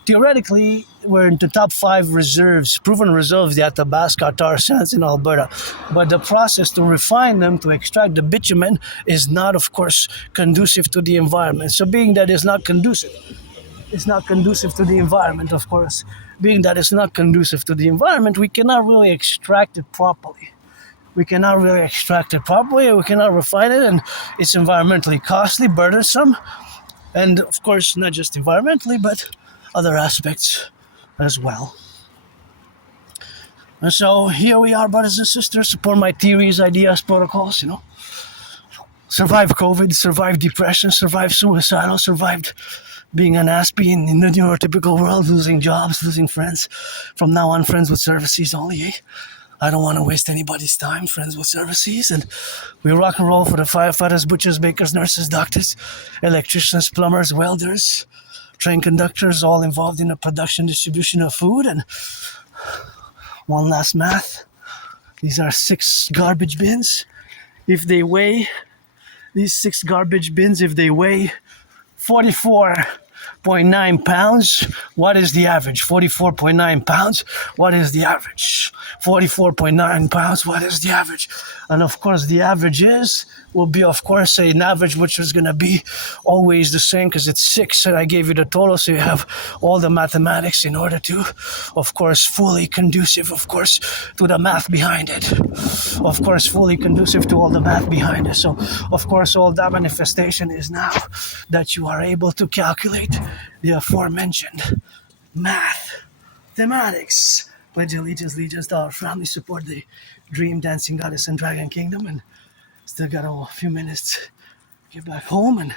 Theoretically, we're in the top 5 reserves, proven reserves, the Athabasca tar sands in Alberta. But the process to refine them, to extract the bitumen, is not, of course, conducive to the environment. So being that it's not conducive to the environment, of course. Being that it's not conducive to the environment, we cannot really extract it properly. We cannot refine it, and it's environmentally costly, burdensome, and of course, not just environmentally, but other aspects as well. And so here we are, brothers and sisters, support my theories, ideas, protocols, Survive COVID, survive depression, survive suicidal, survived being an Aspie in the neurotypical world, losing jobs, losing friends. From now on, friends with services only, eh? I don't want to waste anybody's time, friends with services. And we rock and roll for the firefighters, butchers, bakers, nurses, doctors, electricians, plumbers, welders, train conductors, all involved in the production, distribution of food. And one last math. These are 6 garbage bins. If they weigh, these 6 garbage bins, if they weigh 44.9 pounds, what is the average? 44.9 pounds, what is the average? 44.9 pounds, what is the average? And of course, the average will be, of course, an average which is going to be always the same because it's 6, and I gave you the total, so you have all the mathematics in order to, of course, fully conducive, of course, to the math behind it. Of course, fully conducive to all the math behind it. So, of course, all that manifestation is now that you are able to calculate the aforementioned mathematics. Pledge allegiance, allegiance to our family, support the dream, dancing goddess, and dragon kingdom, and still got a few minutes to get back home and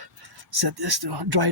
set this to dry.